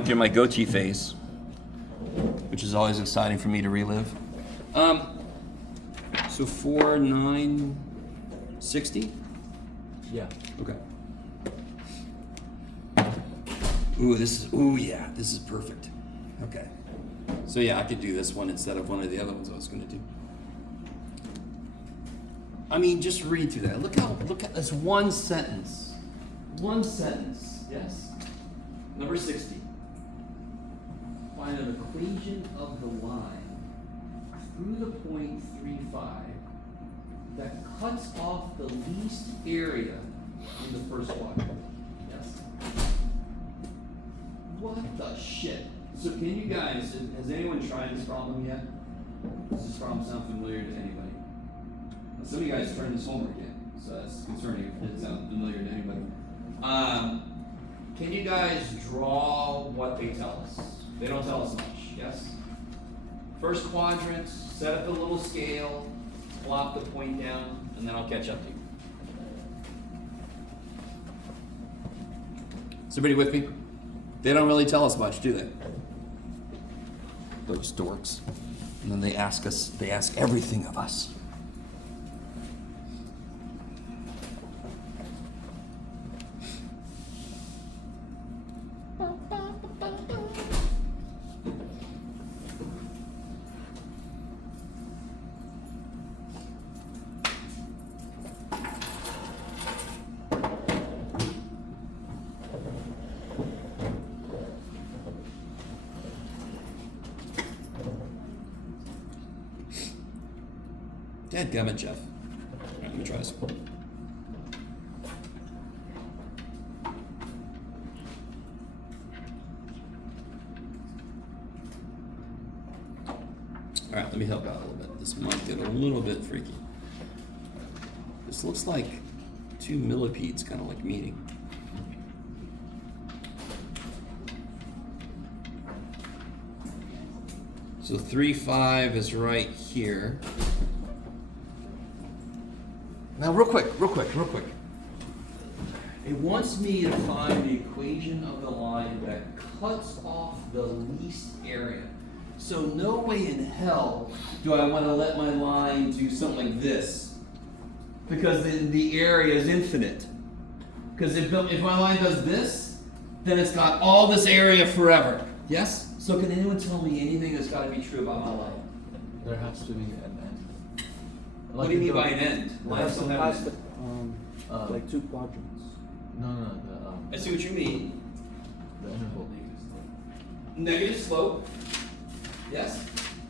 Through my goatee phase, which is always exciting for me to relive. So 4, 9, 60? Yeah. Okay. This is perfect. Okay. So yeah, I could do this one instead of one of the other ones I was gonna do. I mean, just read through that. Look at this one sentence. One sentence, yes? Number 60. Find an equation of the line through the point 3,5 that cuts off the least area in the first quadrant. Yes? What the shit? So can you guys, has anyone tried this problem yet? Does this problem sound familiar to anybody? Now, some of you guys turned this homework yet, so that's concerning if it sounds familiar to anybody. Can you guys draw what they tell us? They don't tell us much, yes? First quadrant, set up a little scale, plop the point down, and then I'll catch up to you. Is everybody with me? They don't really tell us much, do they? Those dorks. And then they ask everything of us. Dadgummit, Jeff. Alright, let me try this. Alright, let me help out a little bit. This might get a little bit freaky. This looks like two millipedes kind of like meeting. So 3,5 is right here. Now, real quick. It wants me to find the equation of the line that cuts off the least area. So no way in hell do I want to let my line do something like this, because the area is infinite. Because if my line does this, then it's got all this area forever. Yes? So can anyone tell me anything that's got to be true about my line? There has to be an end. What do you mean by an end? Like two quadrants. No. I see what you mean. The interval. Negative slope. Yes?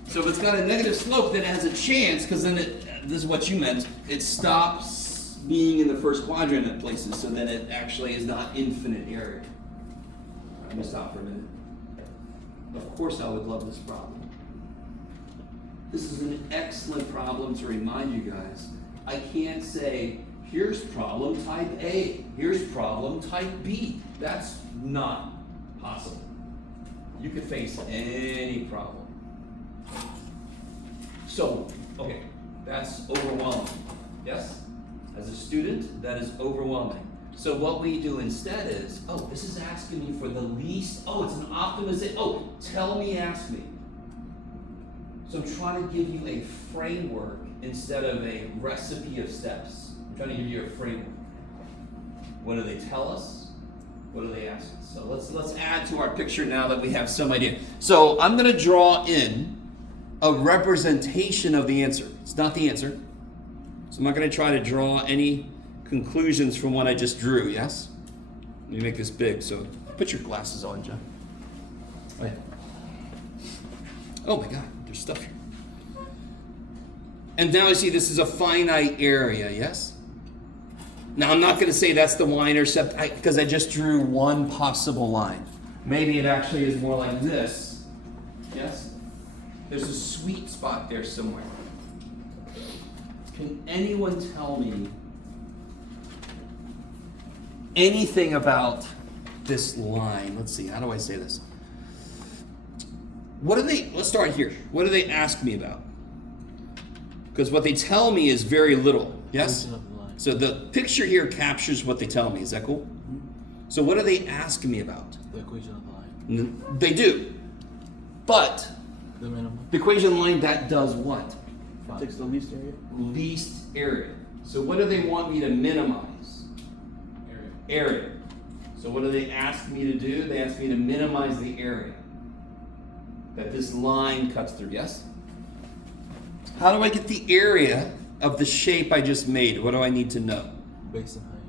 So if it's got a negative slope, then it has a chance, because then this is what you meant, it stops being in the first quadrant at places, so then it actually is not infinite area. Let me stop for a minute. Of course I would love this problem. This is an excellent problem to remind you guys. I can't say, here's problem type A, here's problem type B. That's not possible. You could face any problem. So, okay, that's overwhelming. Yes? As a student, that is overwhelming. So what we do instead is, this is asking me for the least, it's an optimization. Tell me, ask me. So I'm trying to give you a framework instead of a recipe of steps. I'm trying to give you a framework. What do they tell us? What do they ask us? So let's add to our picture now that we have some idea. So I'm going to draw in a representation of the answer. It's not the answer. So I'm not going to try to draw any conclusions from what I just drew, yes? Let me make this big, so put your glasses on, John. Oh, yeah. Oh my God, there's stuff here. And now I see this is a finite area, yes? Now I'm not going to say that's the y-intercept because I just drew one possible line. Maybe it actually is more like this, yes? There's a sweet spot there somewhere. Can anyone tell me anything about this line? Let's see, how do I say this? Let's start here. What do they ask me about? Because what they tell me is very little, yes? So the picture here captures what they tell me. Is that cool? So what are they asking me about? The equation of the line. They do. But The minimum. the equation line, that does what? Takes the least area. Least area. So what do they want me to minimize? Area. So what do they ask me to do? They ask me to minimize the area that this line cuts through, yes? How do I get the area of the shape I just made? What do I need to know? Base and height.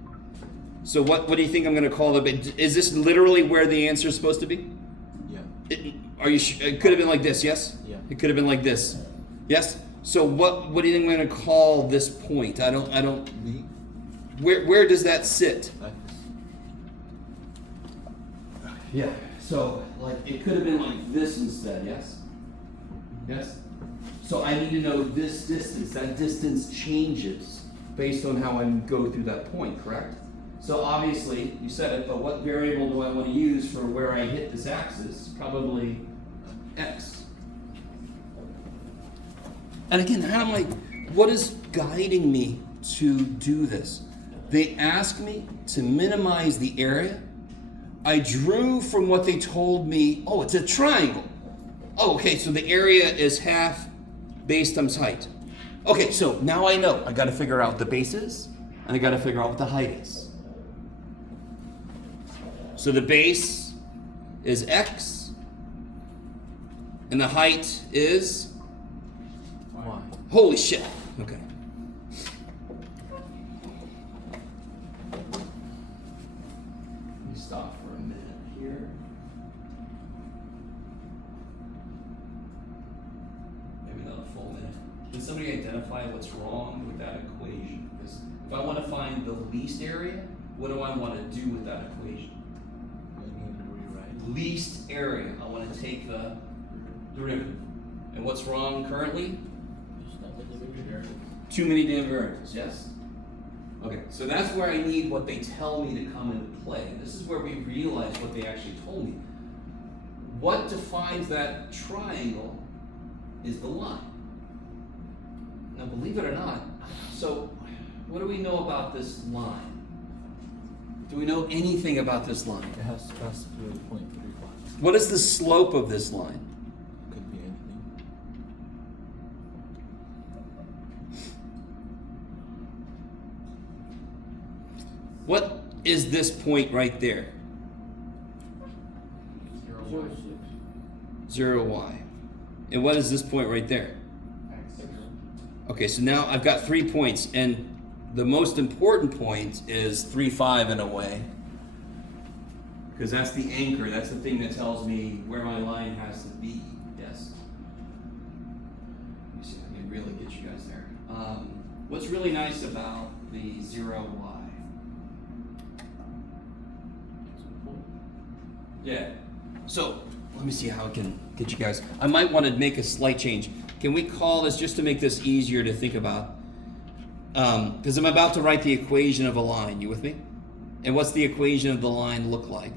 So what do you think I'm going to call the base? Is this literally where the answer is supposed to be? Yeah. It could have been like this, yes? Yeah. It could have been like this. Yes? So what do you think I'm going to call this point? I don't B. where does that sit? X. Yeah. So like it could have been like this instead, yes? Yes? So I need to know this distance. That distance changes based on how I go through that point, correct? So obviously, you said it, but what variable do I want to use for where I hit this axis? Probably x. And again, what is guiding me to do this? They ask me to minimize the area. I drew from what they told me, oh, it's a triangle. Oh, okay, so the area is half base times height. Okay, so now I know. I got to figure out what the base is, and I got to figure out what the height is. So the base is x, and the height is Y. holy shit. Okay. Let me stop for a minute here. Maybe not a full minute. Can somebody identify what's wrong with that equation? Because if I want to find the least area, what do I want to do with that equation? I need to rewrite. Least area. I want to take the derivative. And what's wrong currently? Too many damn variables, yes? Okay, so that's where I need what they tell me to come into play. This is where we realize what they actually told me. What defines that triangle is the line. Now, believe it or not, so what do we know about this line? Do we know anything about this line? It has to pass through 0.35. What is the slope of this line? Could be anything. What is this point right there? 0y. And what is this point right there? Okay, so now I've got 3 points, and the most important point is 3, 5 in a way. Because that's the anchor, that's the thing that tells me where my line has to be. Yes? Let me see if I can really get you guys there. What's really nice about the 0y? Yeah. So let me see how I can get you guys. I might want to make a slight change. Can we call this, just to make this easier to think about? Because I'm about to write the equation of a line. You with me? And what's the equation of the line look like?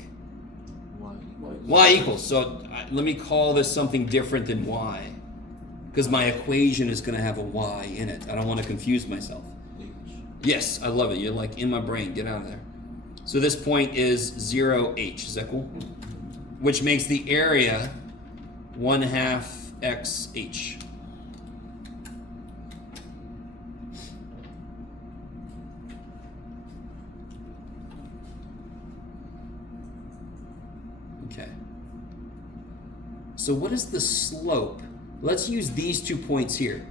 Y. Y equals. So let me call this something different than y. Because my equation is going to have a y in it. I don't want to confuse myself. H. Yes, I love it. You're like in my brain. Get out of there. So this point is 0h. Is that cool? Which makes the area 1/2 xh. Okay. So what is the slope? Let's use these 2 points here.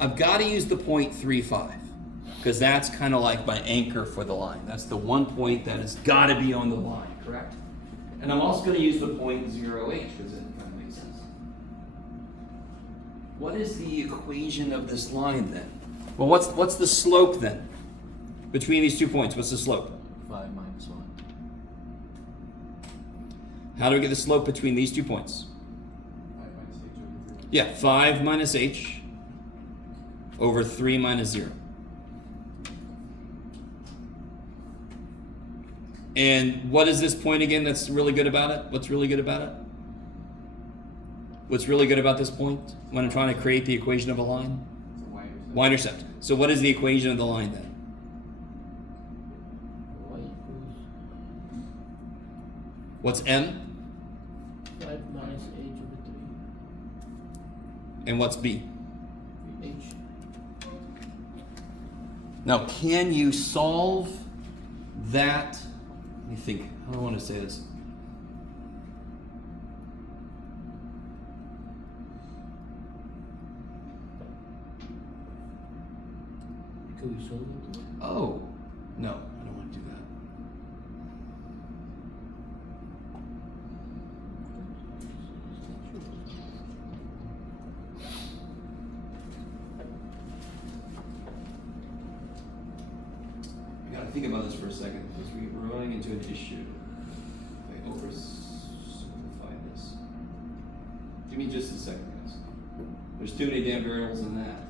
I've got to use the point 3, 5. Because that's kind of like my anchor for the line. That's the one point that has got to be on the line, correct? And I'm also going to use the point 0h because it kind of makes sense. What is the equation of this line then? Well, what's the slope then? Between these 2 points, what's the slope? 5 minus 1. How do we get the slope between these 2 points? 5 minus h over 3. Yeah, 5 minus h over 3 minus 0. And what is this point again that's really good about it? What's really good about it? What's really good about this point when I'm trying to create the equation of a line? It's a y-intercept. Y-intercept. So what is the equation of the line then? Y equals What's m? 5 minus h over And what's b? 3. H. Now, can you solve that? Let me think. How do I want to say this? Could we solve it? Oh, no, I don't want to do that. I gotta think about this for a second because we're running into an issue. If I oversimplify this. Give me just a second, guys. There's too many damn variables in that.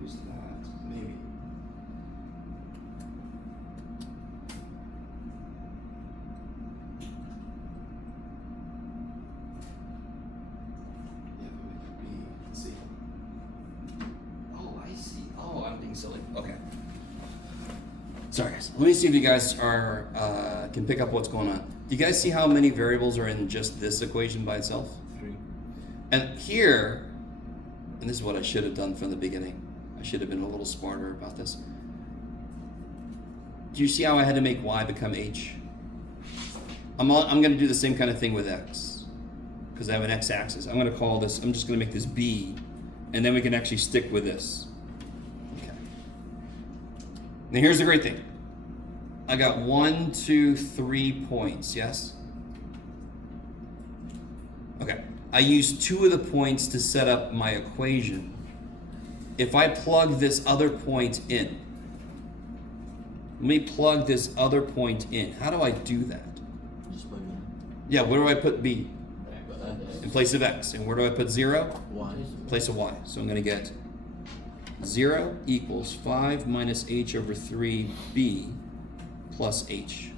Use that, maybe. Yeah, but it could be, let's see. Oh, I see. Oh, I'm being silly. Okay. Sorry, guys. Let me see if you guys are can pick up what's going on. Do you guys see how many variables are in just this equation by itself? 3. And here, and this is what I should have done from the beginning. I should have been a little smarter about this. Do you see how I had to make y become h? I'm going to do the same kind of thing with x, because I have an x-axis. I'm going to call this, I'm just going to make this b, and then we can actually stick with this. Okay. Now here's the great thing. I got 1, 2, 3 points, yes? Okay. I used 2 of the points to set up my equation. If I plug this other point in, let me plug this other point in. How do I do that? Just plug it Yeah, where do I put b? in. In place of x. And where do I put 0? Y. In place of y. So I'm going to get 0 equals 5 minus h over 3b plus h.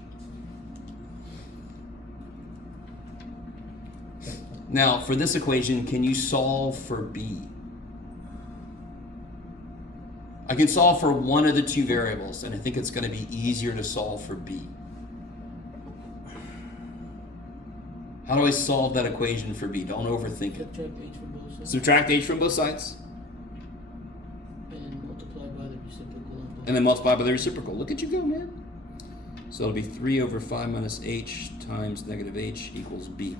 Now, for this equation, can you solve for b? I can solve for one of the 2 variables, and I think it's going to be easier to solve for b. How do I solve that equation for b? Don't overthink it. Subtract h from both sides. Subtract h from both sides, And multiply by the reciprocal on both. and then multiply by the reciprocal. Look at you go, man. So it'll be 3 over 5 minus h times negative h equals b.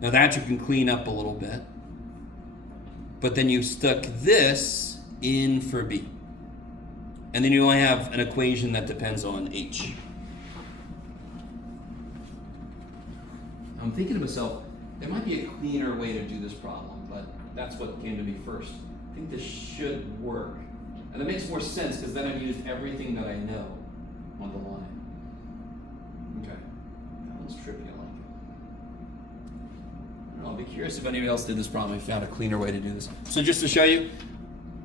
Now that you can clean up a little bit. But then you stuck this in for b. And then you only have an equation that depends on h. I'm thinking to myself, there might be a cleaner way to do this problem, but that's what came to me first. I think this should work. And it makes more sense because then I've used everything that I know on the line. Okay. That one's trippy, I like it. I'll be curious if anybody else did this problem and found a cleaner way to do this. So just to show you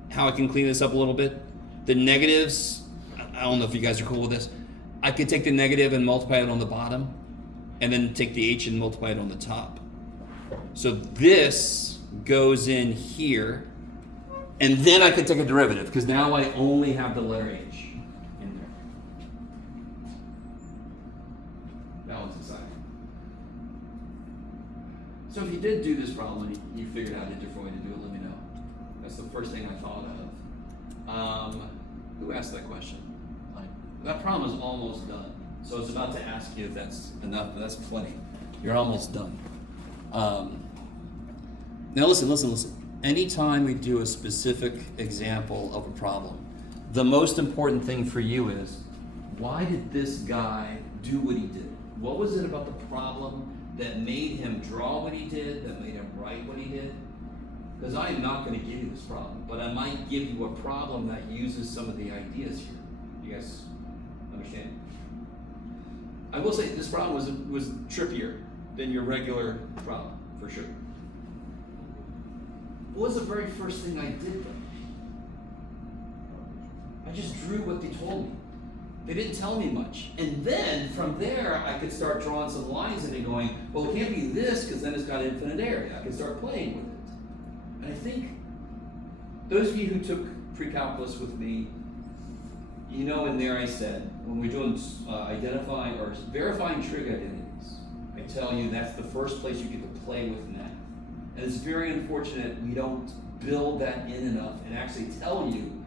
how I can clean this up a little bit, the negatives, I don't know if you guys are cool with this. I could take the negative and multiply it on the bottom, and then take the h and multiply it on the top. So this goes in here, and then I could take a derivative, because now I only have the letter h in there. That one's exciting. So if you did do this problem and you figured out a different way to do it, let me know. That's the first thing I thought of. Who asked that question? That problem is almost done. So it's about to ask you if that's enough, but that's plenty. You're almost done. Now listen. Anytime we do a specific example of a problem, the most important thing for you is, why did this guy do what he did? What was it about the problem that made him draw what he did, that made him write what he did? Because I am not going to give you this problem, but I might give you a problem that uses some of the ideas here. You guys understand? I will say this problem was trippier than your regular problem, for sure. What was the very first thing I did though? I just drew what they told me. They didn't tell me much. And then from there, I could start drawing some lines in it going, well, it can't be this because then it's got infinite area. I can start playing with it. And I think those of you who took pre-calculus with me, you know in there I said, when we're doing identifying or verifying trig identities, I tell you that's the first place you get to play with math. And it's very unfortunate we don't build that in enough and actually tell you,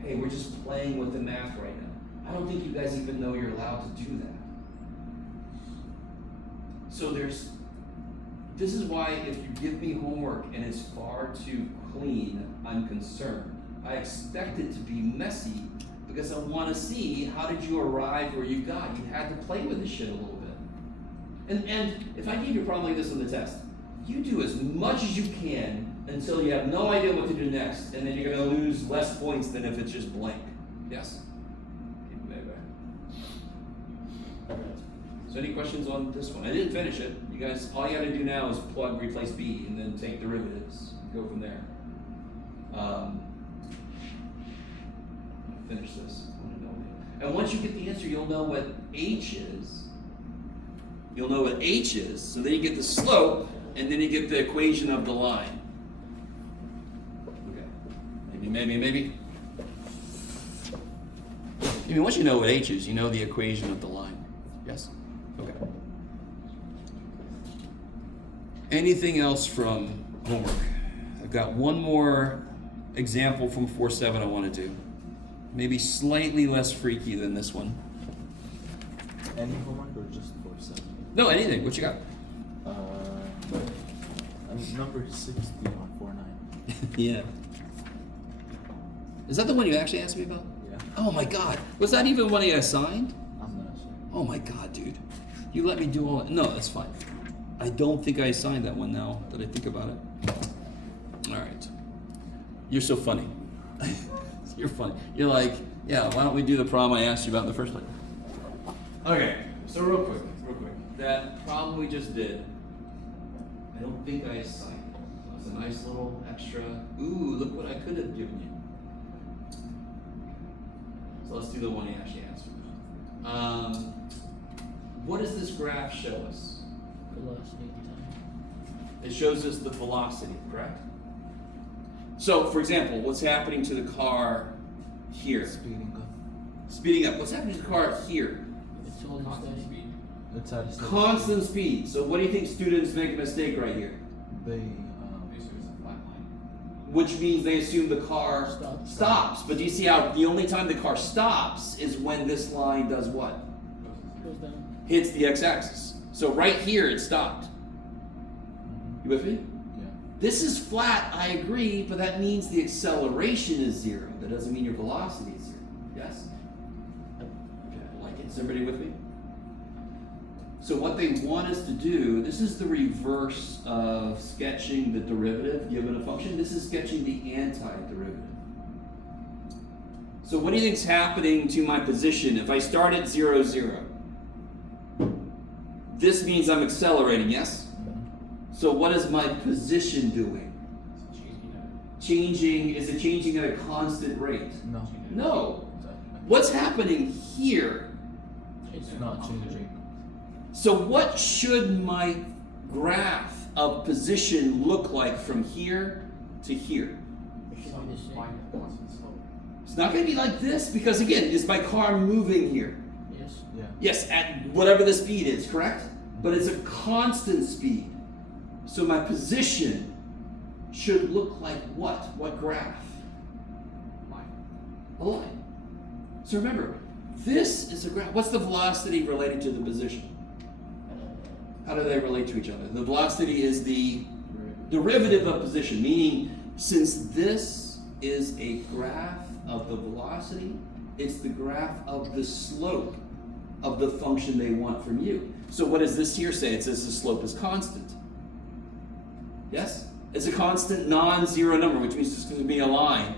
hey, we're just playing with the math right now. I don't think you guys even know you're allowed to do that. So this is why if you give me homework and it's far too clean, I'm concerned. I expect it to be messy because I want to see how did you arrive where you got. You had to play with this shit a little bit. And if I gave you a problem like this on the test, you do as much as you can until you have no idea what to do next, and then you're going to lose less points than if it's just blank. Yes? So any questions on this one? I didn't finish it. You guys, all you got to do now is plug, replace B, and then take derivatives. Go from there. Finish this. And once you get the answer, you'll know what H is. You'll know what H is. So then you get the slope, and then you get the equation of the line. Okay. Maybe. I mean, once you know what H is, you know the equation of the line. Yes? Okay. Anything else from homework? I've got one more example from 4.7 I want to do. Maybe slightly less freaky than this one. Any homework or just 4.7? No, anything. What you got? Number 60 on 4.9. Yeah. Is that the one you actually asked me about? Yeah. Oh my God. Was that even one you assigned? I'm not sure. Oh my God, dude. You let me do all that. No, that's fine. I don't think I assigned that one now that I think about it. All right. You're so funny. You're funny. You're like, yeah, why don't we do the problem I asked you about in the first place? Okay, so real quick. That problem we just did, I don't think I assigned it. It was a nice little extra, ooh, look what I could have given you. So let's do the one he actually answered. What does this graph show us? Velocity time. It shows us the velocity, correct? So, for example, what's happening to the car here? Speeding up. Speeding up. What's happening to the car here? It's holding Constant steady. speed. It's at a steady Constant speed. So what do you think students make a mistake right here? They Basically, it's a flat line. Which means they assume the car Stops. But do you see how the only time the car stops is when this line does what? Goes down. Hits the x-axis. So right here it stopped. You with me? yeah. This is flat, I agree, but that means the acceleration is 0. That doesn't mean your velocity is 0. Yes? Okay, I like it. Is everybody with me? So what they want us to do, this is the reverse of sketching the derivative given a function. This is sketching the antiderivative. So what do you think's happening to my position if I start at 0, 0? This means I'm accelerating, yes? So what is my position doing? It's changing Changing, is it changing at a constant rate? No. No. What's happening here? It's Not changing. So what should my graph of position look like from here to here? It should Some be the same. line of constant slope. It's not going to be like this because, again, is my car moving here? Yes. Yeah. Yes, at whatever the speed is, correct? But it's a constant speed. So my position should look like what? What graph? Line. A line. So remember, this is a graph. What's the velocity related to the position? How do they relate to each other? The velocity is the derivative of position, meaning since this is a graph of the velocity, it's the graph of the slope of the function they want from you. So what does this here say? It says the slope is constant. Yes? It's a constant non-zero number, which means it's going to be a line.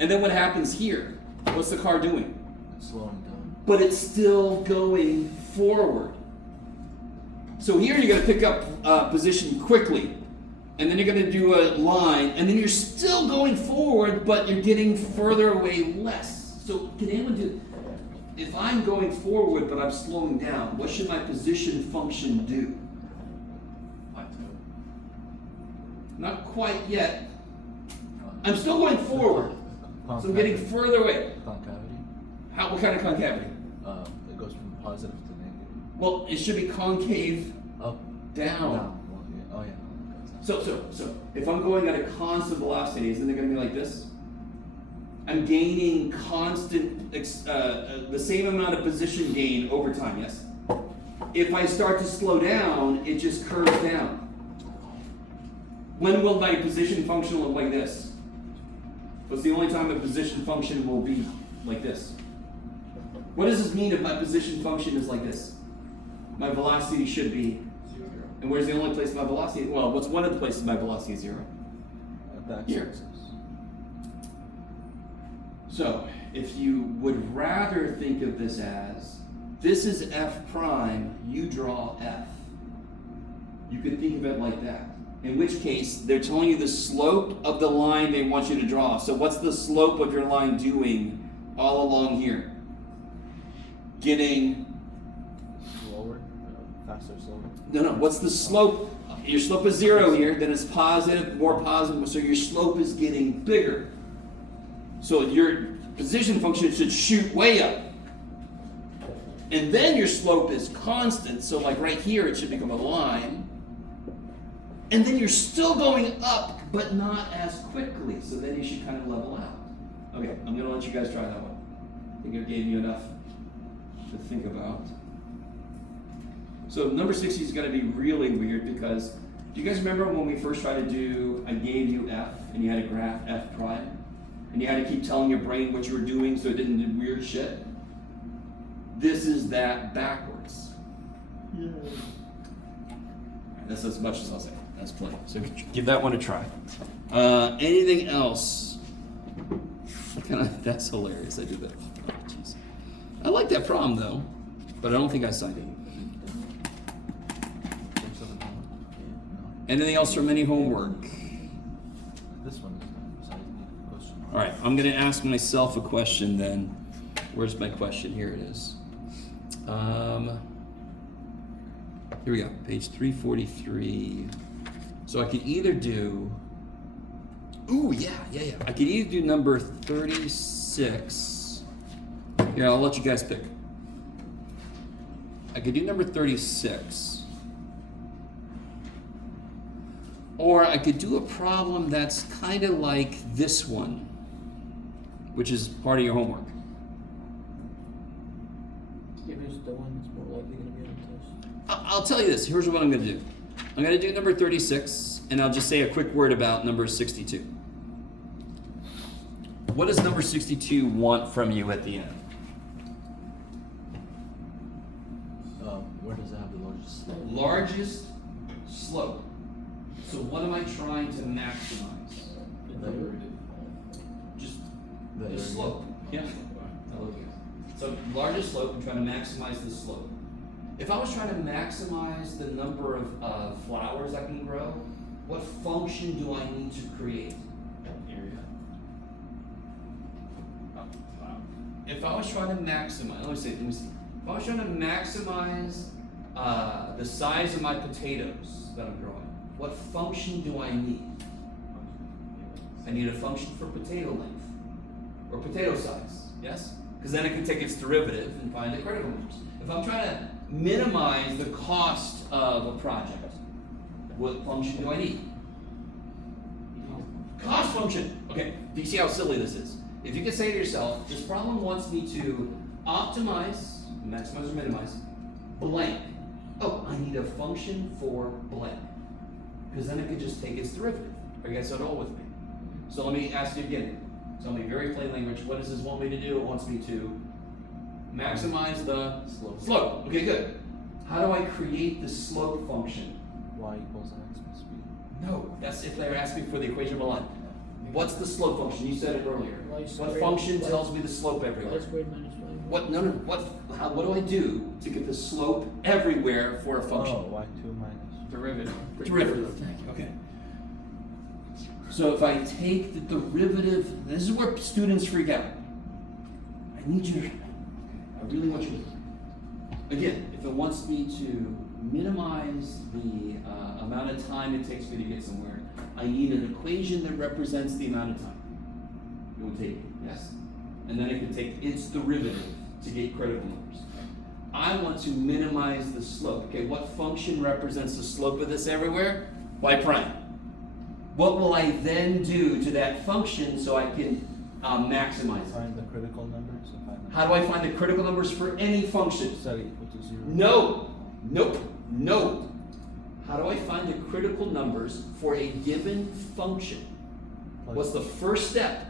And then what happens here? What's the car doing? It's slowing down. But it's still going forward. So here you're going to pick up position quickly, and then you're going to do a line, and then you're still going forward, but you're getting further away less. So can anyone do? if I'm going forward but I'm slowing down, what should my position function do? Plateau. Not quite yet. I'm still going forward, so I'm getting further away. Concavity. What kind of concavity? It goes from positive to negative. Well, it should be concave Up, down. down. Well, yeah. Oh yeah. So if I'm going at a constant velocity, isn't it going to be like this? I'm gaining constant, the same amount of position gain over time, yes? If I start to slow down, it just curves down. When will my position function look like this? What's the only time a position function will be like this? What does this mean if my position function is like this? My velocity should be, 0, 0. and where's the only place my velocity? Well, what's one of the places my velocity is 0? At the Here. x-axis. So, if you would rather think of this as, this is f prime, you draw f. You could think of it like that. In which case, they're telling you the slope of the line they want you to draw. So what's the slope of your line doing all along here? Getting, Lower, faster, slower. no, what's the slope? Your slope is 0 here, then it's positive, more positive, so your slope is getting bigger. So your position function should shoot way up. And then your slope is constant, so like right here it should become a line. And then you're still going up, but not as quickly, so then you should kind of level out. Okay, I'm gonna let you guys try that one. I think I gave you enough to think about. So number 60 is gonna be really weird because, do you guys remember when we first tried to do, I gave you f, and you had to graph f prime? And you had to keep telling your brain what you were doing so it didn't do weird shit? This is that backwards. Yeah. That's as much as I'll say. That's plenty. So give that one a try. Anything else? That's hilarious. I did that. Oh, jeez. I like that problem though, but I don't think I signed it. Anything else from any homework? This one is not a question mark. All right, I'm going to ask myself a question then. Where's my question? Here it is. Here we go, page 343. So I could either do, I could either do number 36. Here, I'll let you guys pick. I could do number 36. Or I could do a problem that's kind of like this one, which is part of your homework. If it's the one that's more likely going to be on the test. I'll tell you this. Here's what I'm going to do. I'm going to do number 36, and I'll just say a quick word about number 62. What does number 62 want from you at the end? Where does it have the largest slope? Largest slope. So what am I trying to maximize? Just The the area. slope. Yeah. So largest slope, I'm trying to maximize the slope. If I was trying to maximize the number of flowers I can grow, what function do I need to create? Area. Wow. If I was trying to maximize, let me see. If I was trying to maximize the size of my potatoes that I'm growing, what function do I need? I need a function for potato length or potato size, yes? Because then I can take its derivative and find the critical numbers. If I'm trying to minimize the cost of a project, what function do I need? Cost function. Okay, do you see how silly this is? If you can say to yourself, this problem wants me to optimize, maximize or minimize, blank. Oh, I need a function for blank. Because then it could just take its derivative. Are you guys at all with me? So let me ask you again. Tell me very plain language, what does this want me to do? It wants me to maximize the slope. Okay, good. How do I create the slope function? Y equals x plus b. No, that's if they're asking for the equation of a line. What's the slope function? You said it earlier. Y What squared function plus- tells me the slope Y everywhere? squared minus y. What do I do to get the slope everywhere for a function? Oh, y2 minus. Derivative. Derivative, thank you, okay. So if I take the derivative, this is where students freak out. I need you to, I really want you to, again, if it wants me to minimize the amount of time it takes me to get somewhere, I need an equation that represents the amount of time it would take me, yes? And then I can take its derivative to get critical numbers. I want to minimize the slope. Okay, what function represents the slope of this everywhere? Y prime. What will I then do to that function so I can maximize it? Find the critical numbers and find them. How do I find the critical numbers for any function? Set it equal to 0. No, nope, no. How do I find the critical numbers for a given function? What's the first step?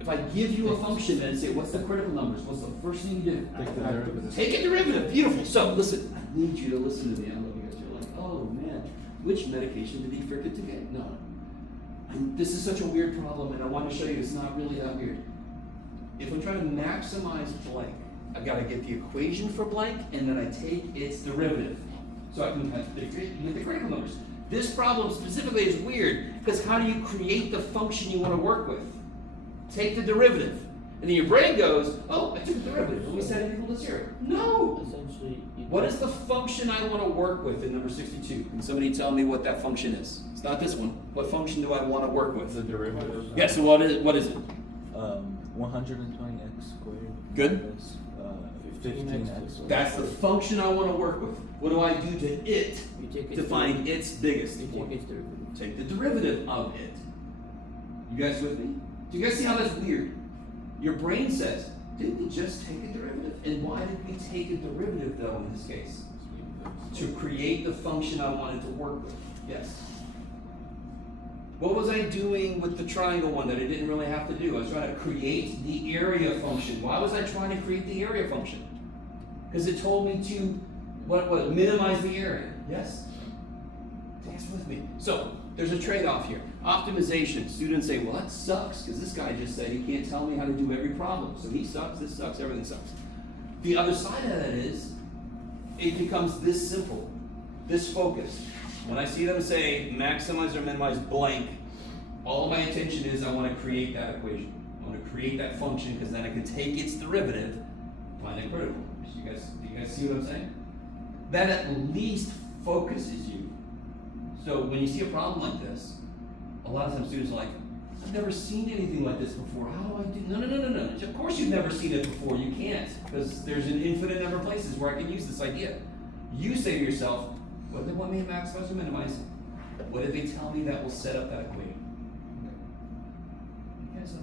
If I give you a function and say, what's the critical numbers? What's the first thing you do? Take the derivative. Take a derivative. Beautiful. So listen, I need you to listen to me. I love you guys. You're like, oh man, which medication did he forget to get? No. This is such a weird problem, and I want to show you it's not really that weird. If I'm trying to maximize blank, I've got to get the equation for blank, and then I take its derivative. So I can get the critical numbers. This problem specifically is weird, because how do you create the function you want to work with? Take the derivative. And then your brain goes, oh, I took the derivative. Let me set it equal to 0. No! Essentially, What is the function I want to work with in number 62? Can somebody tell me what that function is? It's not this one. What function do I want to work with? The derivative. Yeah, so what is it? 120x squared. Good. Minus, 15x. That's the function I want to work with. What do I do to it you take to find its biggest? You take its derivative. Take the derivative of it. You guys with me? Do you guys see how that's weird? Your brain says, didn't we just take a derivative? And why did we take a derivative though in this case? To create the function I wanted to work with. Yes. What was I doing with the triangle one that I didn't really have to do? I was trying to create the area function. Why was I trying to create the area function? Because it told me to minimize the area. Yes? Dance with me. So there's a trade-off here. Optimization. Students say, well, that sucks, because this guy just said he can't tell me how to do every problem. So he sucks, this sucks, everything sucks. The other side of that is, it becomes this simple, this focused. When I see them say maximize or minimize blank, all of my attention is I want to create that equation. I want to create that function, because then I can take its derivative, find the critical numbers. Do you guys see what I'm saying? That at least focuses you. So when you see a problem like this, a lot of times students are like, I've never seen anything like this before. How do I do? No. Of course you've never seen it before. You can't, because there's an infinite number of places where I can use this idea. You say to yourself, what do they want me to maximize or minimize? What did they tell me that will set up that equation? You guys know?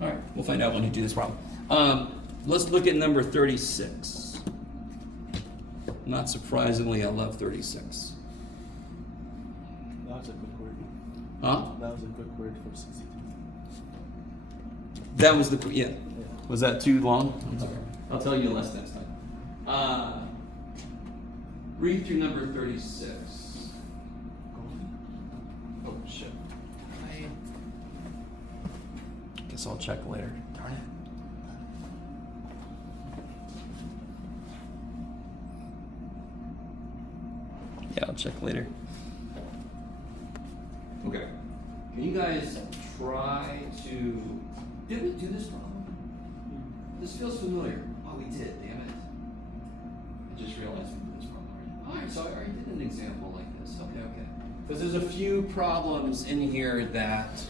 All right, we'll find out when you do this problem. Let's look at number 36. Not surprisingly, I love 36. That was a quick word. Huh? That was a quick word for 62. That was the, yeah. Was that too long? I'm sorry. I'll tell you less next time. Read through number 36. Oh, shit. I guess I'll check later. Darn it. Yeah, I'll check later. Okay. Can you guys try to... Did we do this problem? This feels familiar. Oh, we did, damn it. I just realized we did this problem already. Alright, so I already did an example like this. Okay. Because there's a few problems in here that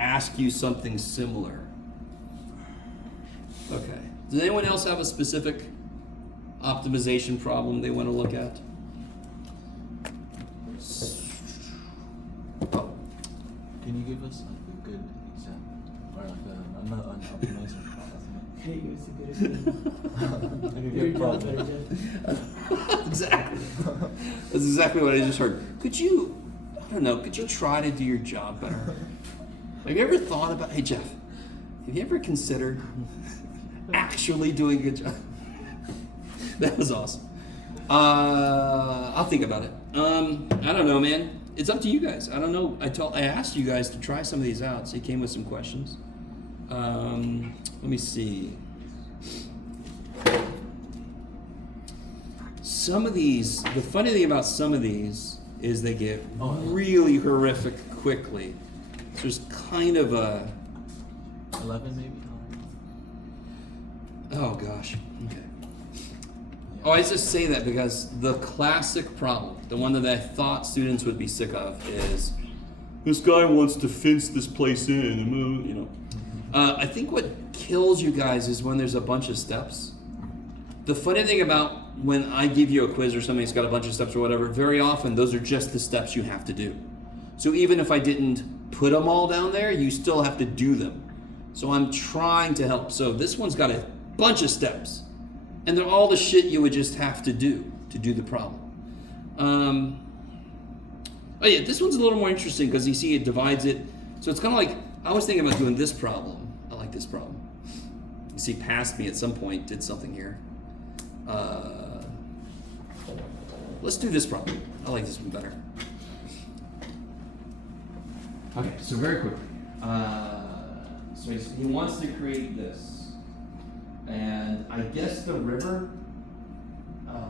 ask you something similar. Okay. Does anyone else have a specific optimization problem they want to look at? Oh. Can you give us like a good example? Or like an optimizer problem? Hey, it's a good example. Like a Your good job problem. better, Jeff. Exactly. That's exactly what I just heard. Could you try to do your job better? Have you ever thought about, hey Jeff, have you ever considered actually doing a good job? That was awesome. I'll think about it. I don't know, man. It's up to you guys. I don't know. I asked you guys to try some of these out, so you came with some questions. Let me see. Some of these, the funny thing about some of these is they get really horrific quickly. So there's kind of a 11 maybe. Oh gosh. Okay. Oh, I just say that because the classic problem, the one that I thought students would be sick of, is this guy wants to fence this place in and move. You know. I think what kills you guys is when there's a bunch of steps. The funny thing about when I give you a quiz or something that's got a bunch of steps or whatever, very often those are just the steps you have to do. So even if I didn't put them all down there, you still have to do them. So I'm trying to help. So this one's got a bunch of steps, and they're all the shit you would just have to do the problem. Oh yeah, this one's a little more interesting because you see it divides it. So it's kind of like, I was thinking about doing this problem. I like this problem. You see past me at some point did something here. Let's do this problem. I like this one better. Okay, so very quickly. So he wants to create this. And I guess the river,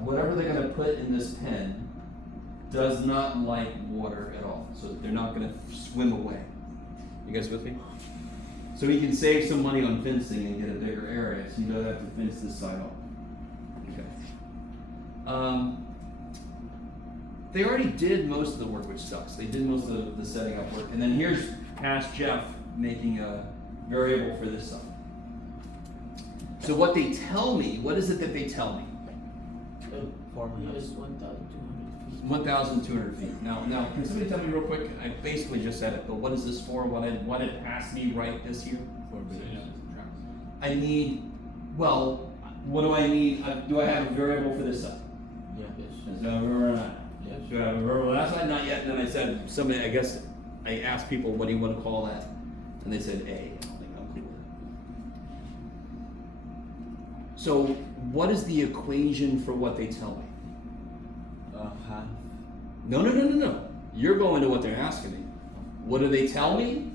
whatever they're going to put in this pen, does not like water at all. So they're not going to swim away. You guys with me? So he can save some money on fencing and get a bigger area, so you don't have to fence this side off. Okay. They already did most of the work, which sucks. They did most of the setting up work. And then here's past Jeff making a variable for this side. So what they tell me, what is it that they tell me? Yes, 1,200 feet. 1,200 feet. Now, can somebody tell me real quick? I basically just said it, but what is this for? What did past me right this year? I need, well, what do I need? Do I have a variable for this side? Yeah. Yes. Is that a variable or not? Yes. Do I have a variable last side? Not yet. And then I said, somebody, I guess, I asked people, what do you want to call that? And they said A. I don't think I'm cool with it. So, what is the equation for what they tell me? Half. No. You're going to what they're asking me. What do they tell me?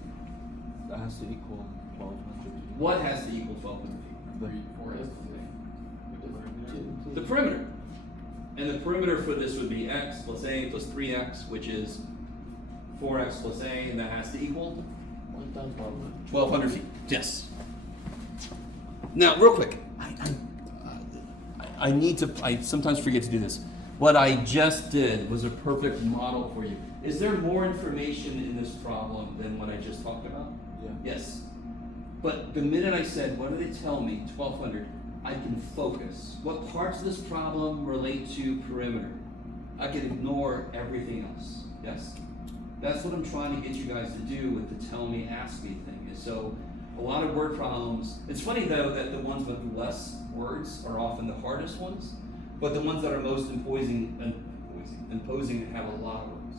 That has to equal 1,200 feet. What has to equal 1,200 feet? The The perimeter. And the perimeter for this would be x plus a plus 3x, which is 4x plus a, and that has to equal 1,200. 1,200 feet. Yes. Now, real quick, I sometimes forget to do this. What I just did was a perfect model for you. Is there more information in this problem than what I just talked about? Yeah. Yes. But the minute I said, what do they tell me, 1,200, I can focus. What parts of this problem relate to perimeter? I can ignore everything else. Yes? That's what I'm trying to get you guys to do with the tell me, ask me thing. Is so a lot of word problems, it's funny though that the ones with less words are often the hardest ones, but the ones that are most imposing have a lot of words.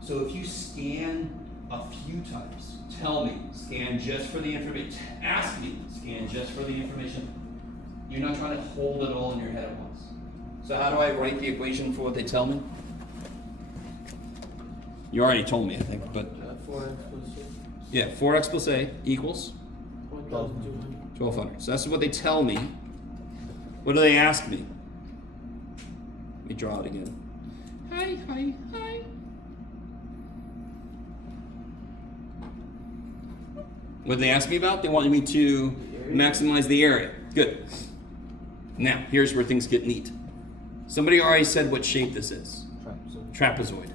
So if you scan a few times, tell me, scan just for the information, ask me, scan just for the information, you're not trying to hold it all in your head at once. So how do I write the equation for what they tell me? You already told me, I think, but 4x plus 6. yeah, 4x plus a equals 1,200. 1,200. So that's what they tell me. What do they ask me? Let me draw it again. Hi. What did they ask me about? They wanted me to maximize the area. Good. Now, here's where things get neat. Somebody already said what shape this is. Trapezoid.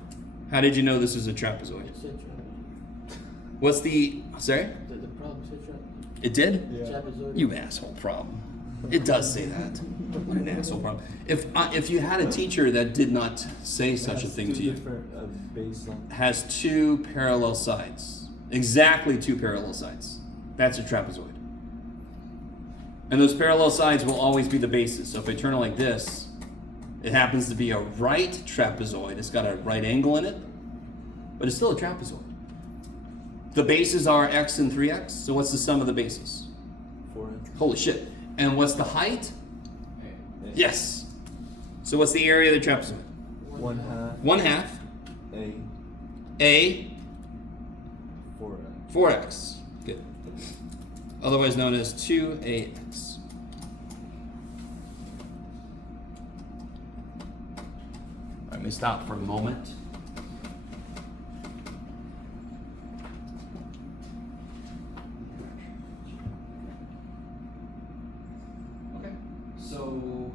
How did you know this is a trapezoid? It said trapezoid. What's the, sorry? The problem said trapezoid. It did? Yeah. Trapezoid. You asshole problem. It does say that. What an asshole problem. If you had a teacher that did not say such a thing to you, has two parallel sides, exactly two parallel sides, that's a trapezoid. And those parallel sides will always be the bases. So if I turn it like this, it happens to be a right trapezoid. It's got a right angle in it, but it's still a trapezoid. The bases are x and 3x. So what's the sum of the bases? 4x. Holy shit. And what's the height? Yes. So what's the area of the trapezoid? 1/2. 1/2. A. A. 4x. 4x. Good. Otherwise known as 2ax. Let me stop for a moment. So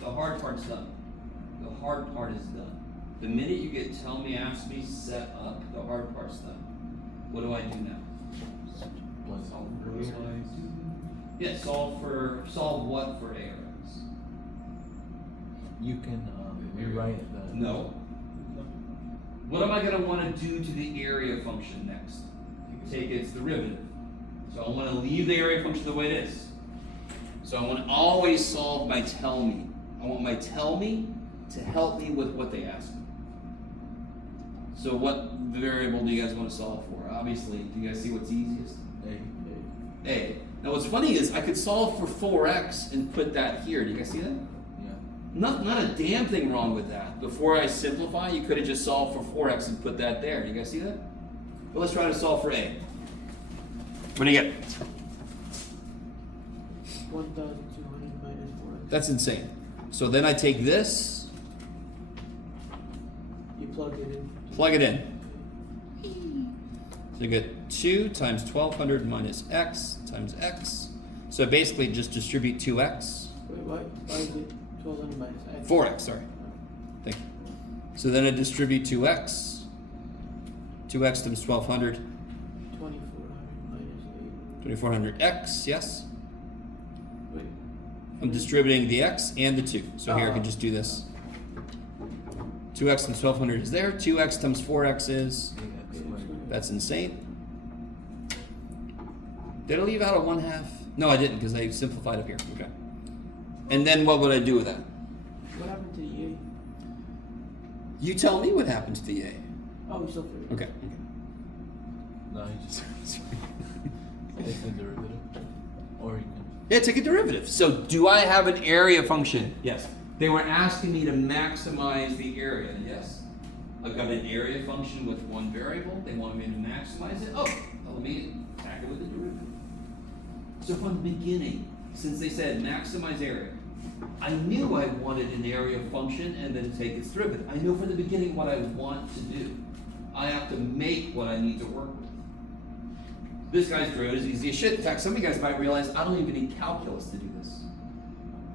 the hard part's done. The hard part is done. The minute you get tell me, ask me, set up, the hard part's done. What do I do now? Plus Solve for this one. Yeah, solve what for ARS? you can rewrite the. No. What am I going to want to do to the area function next? Take its derivative. So I want to leave the area function the way it is. So I want to always solve my tell me. I want my tell me to help me with what they ask me. So what variable do you guys want to solve for? Obviously, do you guys see what's easiest? A. Now what's funny is I could solve for 4x and put that here. Do you guys see that? Yeah. Not a damn thing wrong with that. Before I simplify, you could have just solved for 4x and put that there. Do you guys see that? Well, let's try to solve for A. What do you get? 1,200 minus 4x. That's insane. So then I take this, You plug it in. plug it in. So you get 2 times 1,200 minus x times x. So basically just distribute 2x. Wait, why is it 1,200 minus x? 4x, sorry. Thank you. So then I distribute 2x. 2x times 1,200. 2,400 minus 2,400x, yes? 8. Wait. I'm distributing the x and the 2. So here I can just do this. 2x times 1,200 is there. 2x times 4x is. That's insane. Did I leave out a 1/2? No, I didn't because I simplified up here. Okay. And then what would I do with that? What happened to the a? You tell me what happened to the a. Oh, we still figured. Okay. No, you just take the derivative, or you can. Yeah, take a derivative. So do I have an area function? Yes. They were asking me to maximize the area. Yes. I've got an area function with one variable. They wanted me to maximize it. Oh, let me attack it with a derivative. So from the beginning, since they said maximize area, I knew I wanted an area function and then take its derivative. I know from the beginning what I want to do. I have to make what I need to work with. This guy's derivative is easy as shit. In fact, some of you guys might realize I don't even need calculus to do this.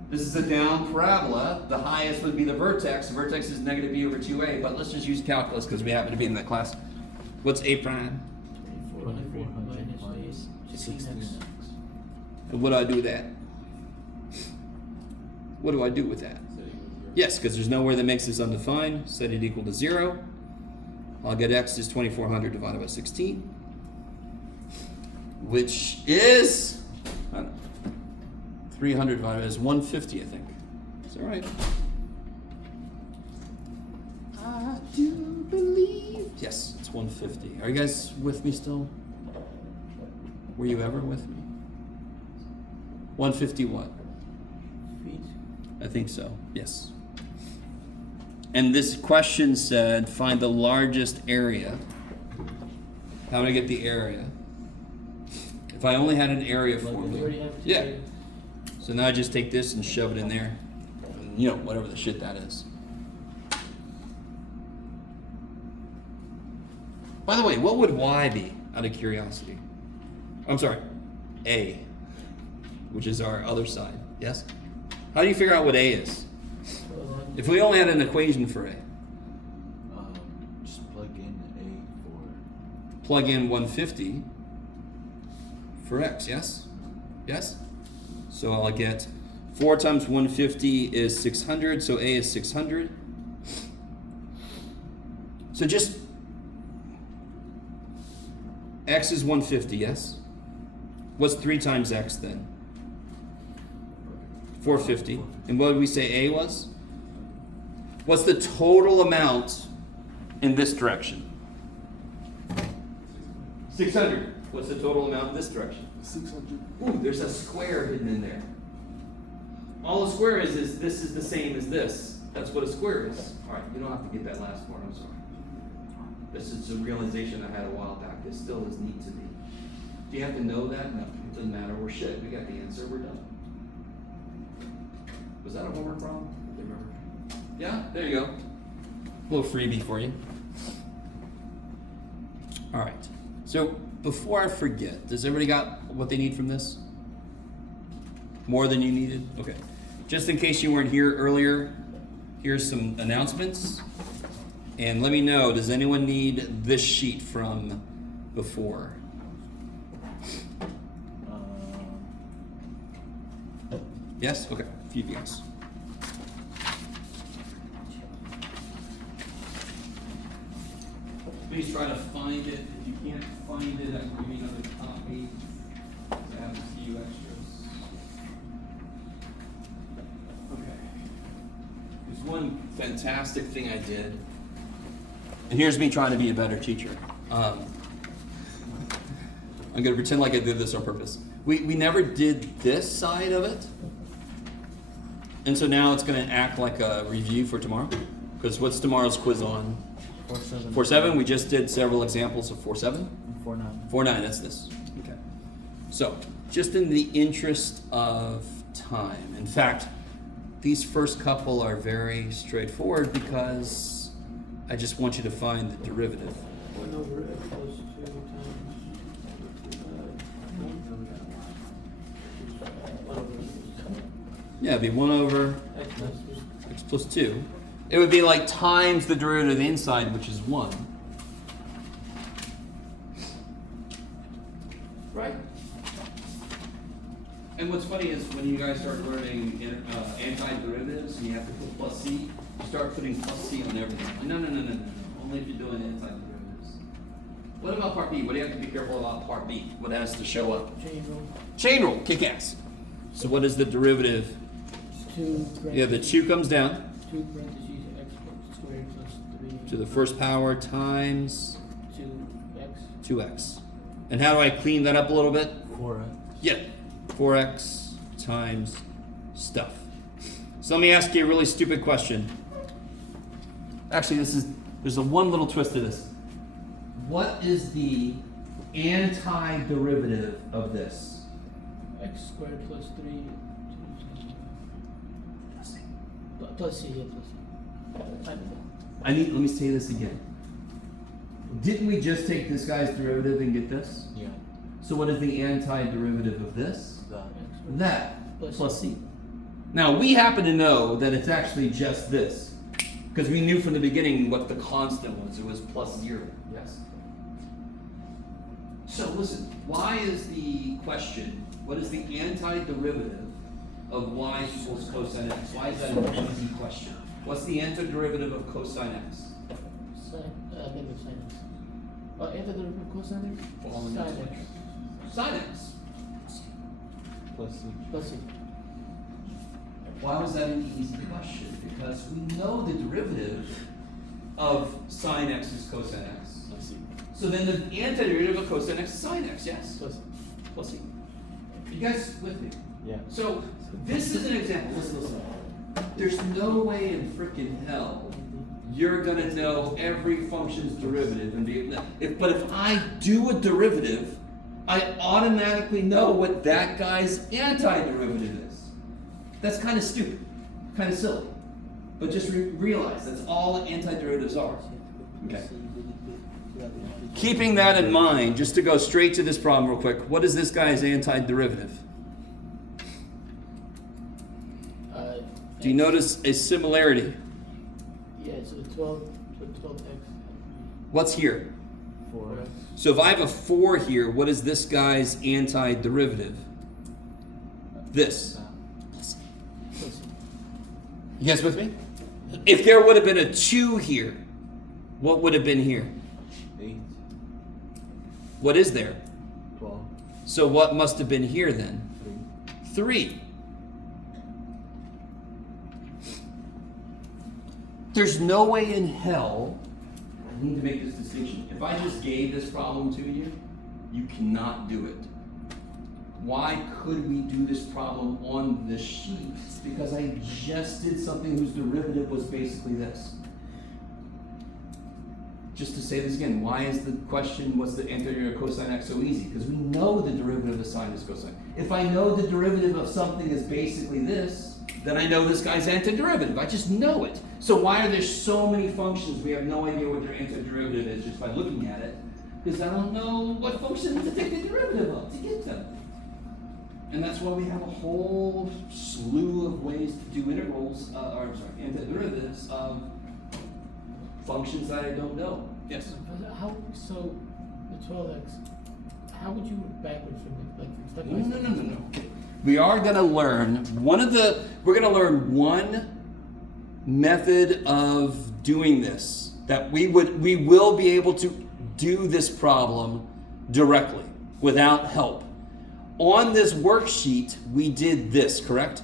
This is a down parabola. The highest would be the vertex. The vertex is negative b over 2a, but let's just use calculus because we happen to be in that class. What's a prime? 2,400 minus 16x. And what do I do with that? What do I do with that? Yes, because there's nowhere that makes this undefined. Set it equal to 0. I'll get x is 2,400 divided by 16, which is 300 divided by 150, I think. Is that right? I do believe. Yes, it's 150. Are you guys with me still? Were you ever with me? 150 what? Feet. I think so, yes. And this question said, find the largest area. How do I get the area? If I only had an area We formula. already have Yeah. to. So now I just take this and shove it in there. And, you know, whatever the shit that is. By the way, what would y be, out of curiosity? I'm sorry, a, which is our other side, yes? How do you figure out what a is? If we only had an equation for a, Just plug in a for. plug in 150 for x, yes? Yes? So I'll get 4 times 150 is 600, so a is 600. So just, x is 150, yes? What's 3 times x then? 450. And what did we say a was? What's the total amount in this direction? 600. What's the total amount in this direction? 600. Ooh, there's a square hidden in there. All a square is this is the same as this. That's what a square is. All right, you don't have to get that last part. I'm sorry. This is a realization I had a while back. This still is neat to me. Do you have to know that? No, it doesn't matter. We're shit. We got the answer. We're done. Was that a homework problem? I can't remember. Yeah, there you go. A little freebie for you. All right. So before I forget, does everybody got what they need from this? More than you needed? Okay. just in case you weren't here earlier, here's some announcements. And let me know, does anyone need this sheet from before? Yes? Okay, a few yes. Please try to find it. If you can't find it, I can give you another copy. I have a few extras. Okay. There's one fantastic thing I did. And here's me trying to be a better teacher. I'm going to pretend like I did this on purpose. We never did this side of it. And so now it's going to act like a review for tomorrow. Because what's tomorrow's quiz on? 4-7. 4-7. We just did several examples of 4-7. 4-9. 4-9, that's this. Okay. So, just in the interest of time. In fact, these first couple are very straightforward because I just want you to find the derivative. 1 over x plus 2 times 1 over Yeah, it'd be 1 over x plus 2. x plus 2. It would be like times the derivative of the inside, which is 1. Right? And what's funny is when you guys start learning antiderivatives and you have to put plus c, you start putting plus c on everything. No. Only if you're doing antiderivatives. What about part B? What do you have to be careful about part B? What has to show up? Chain rule. Chain rule, kick ass. So what is the derivative? It's 2 Yeah, the 2 comes down 2 parentheses x squared plus 3 to the first power times 2x. 2x. And how do I clean that up a little bit? 4x. Yeah, 4x times stuff. So let me ask you a really stupid question. Actually, there's a one little twist to this. What is the antiderivative of this? X squared plus 3 plus c, yeah, plus c. I don't know. Let me say this again. Didn't we just take this guy's derivative and get this? Yeah. So what is the antiderivative of this? That. X squared That plus plus c. Now we happen to know that it's actually just this, because we knew from the beginning what the constant was. It was plus 0. Yes. So listen, why is the question? What is the antiderivative of y equals cosine x? Why is that an easy question? What's the antiderivative of cosine x? Negative sin x. Antiderivative of cosine x? Well, Sin x. Sine x. Plus c. Plus c. Why was that an easy question? Because we know the derivative of sine x is cosine x. Plus c. So then the antiderivative of cosine x is sine x, yes? Plus c. Plus c. You guys with me? Yeah. So this is an example. Listen. There's no way in frickin' hell you're gonna know every function's derivative and be. But if I do a derivative, I automatically know what that guy's antiderivative is. That's kind of stupid, kind of silly. But just realize that's all antiderivatives are. Okay. Keeping that in mind, just to go straight to this problem real quick, what is this guy's antiderivative? Do you notice a similarity? Yeah, so 12x. What's here? 4x. So if I have a 4 here, what is this guy's antiderivative? This. Plus c. You guys with me? If there would have been a 2 here, what would have been here? 8. What is there? 12. So what must have been here then? 3. 3. There's no way in hell, I need to make this distinction. If I just gave this problem to you, you cannot do it. Why could we do this problem on the sheet? Because I just did something whose derivative was basically this. Just to say this again, why is the question, what's the antiderivative of cosine x so easy? Because we know the derivative of sine is cosine. If I know the derivative of something is basically this, then I know this guy's antiderivative. I just know it. So why are there so many functions we have no idea what their antiderivative is just by looking at it? Because I don't know what function to take the derivative of to get them. And that's why we have a whole slew of ways to do integrals, antiderivatives of functions that I don't know. Yes? How, so, the 12x, how would you work backwards from it? Like, step by No. step? We are gonna learn we're gonna learn one method of doing this, that we will be able to do this problem directly, without help. On this worksheet, we did this, correct?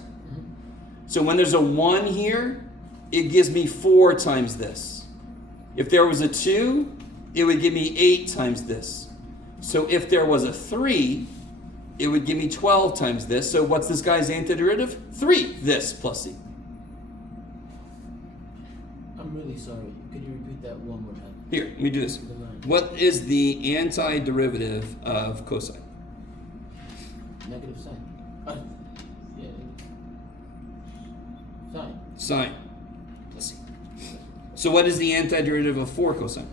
So when there's a 1 here, it gives me 4 times this. If there was a 2, it would give me 8 times this. So if there was a 3, it would give me 12 times this. So what's this guy's antiderivative? 3, this plus c. I'm really sorry. Could you repeat that one more time? Here, let me do this. What is the antiderivative of cosine? Negative sign. Yeah. Sign. Sine. Let's see. So what is the antiderivative of 4 cosine?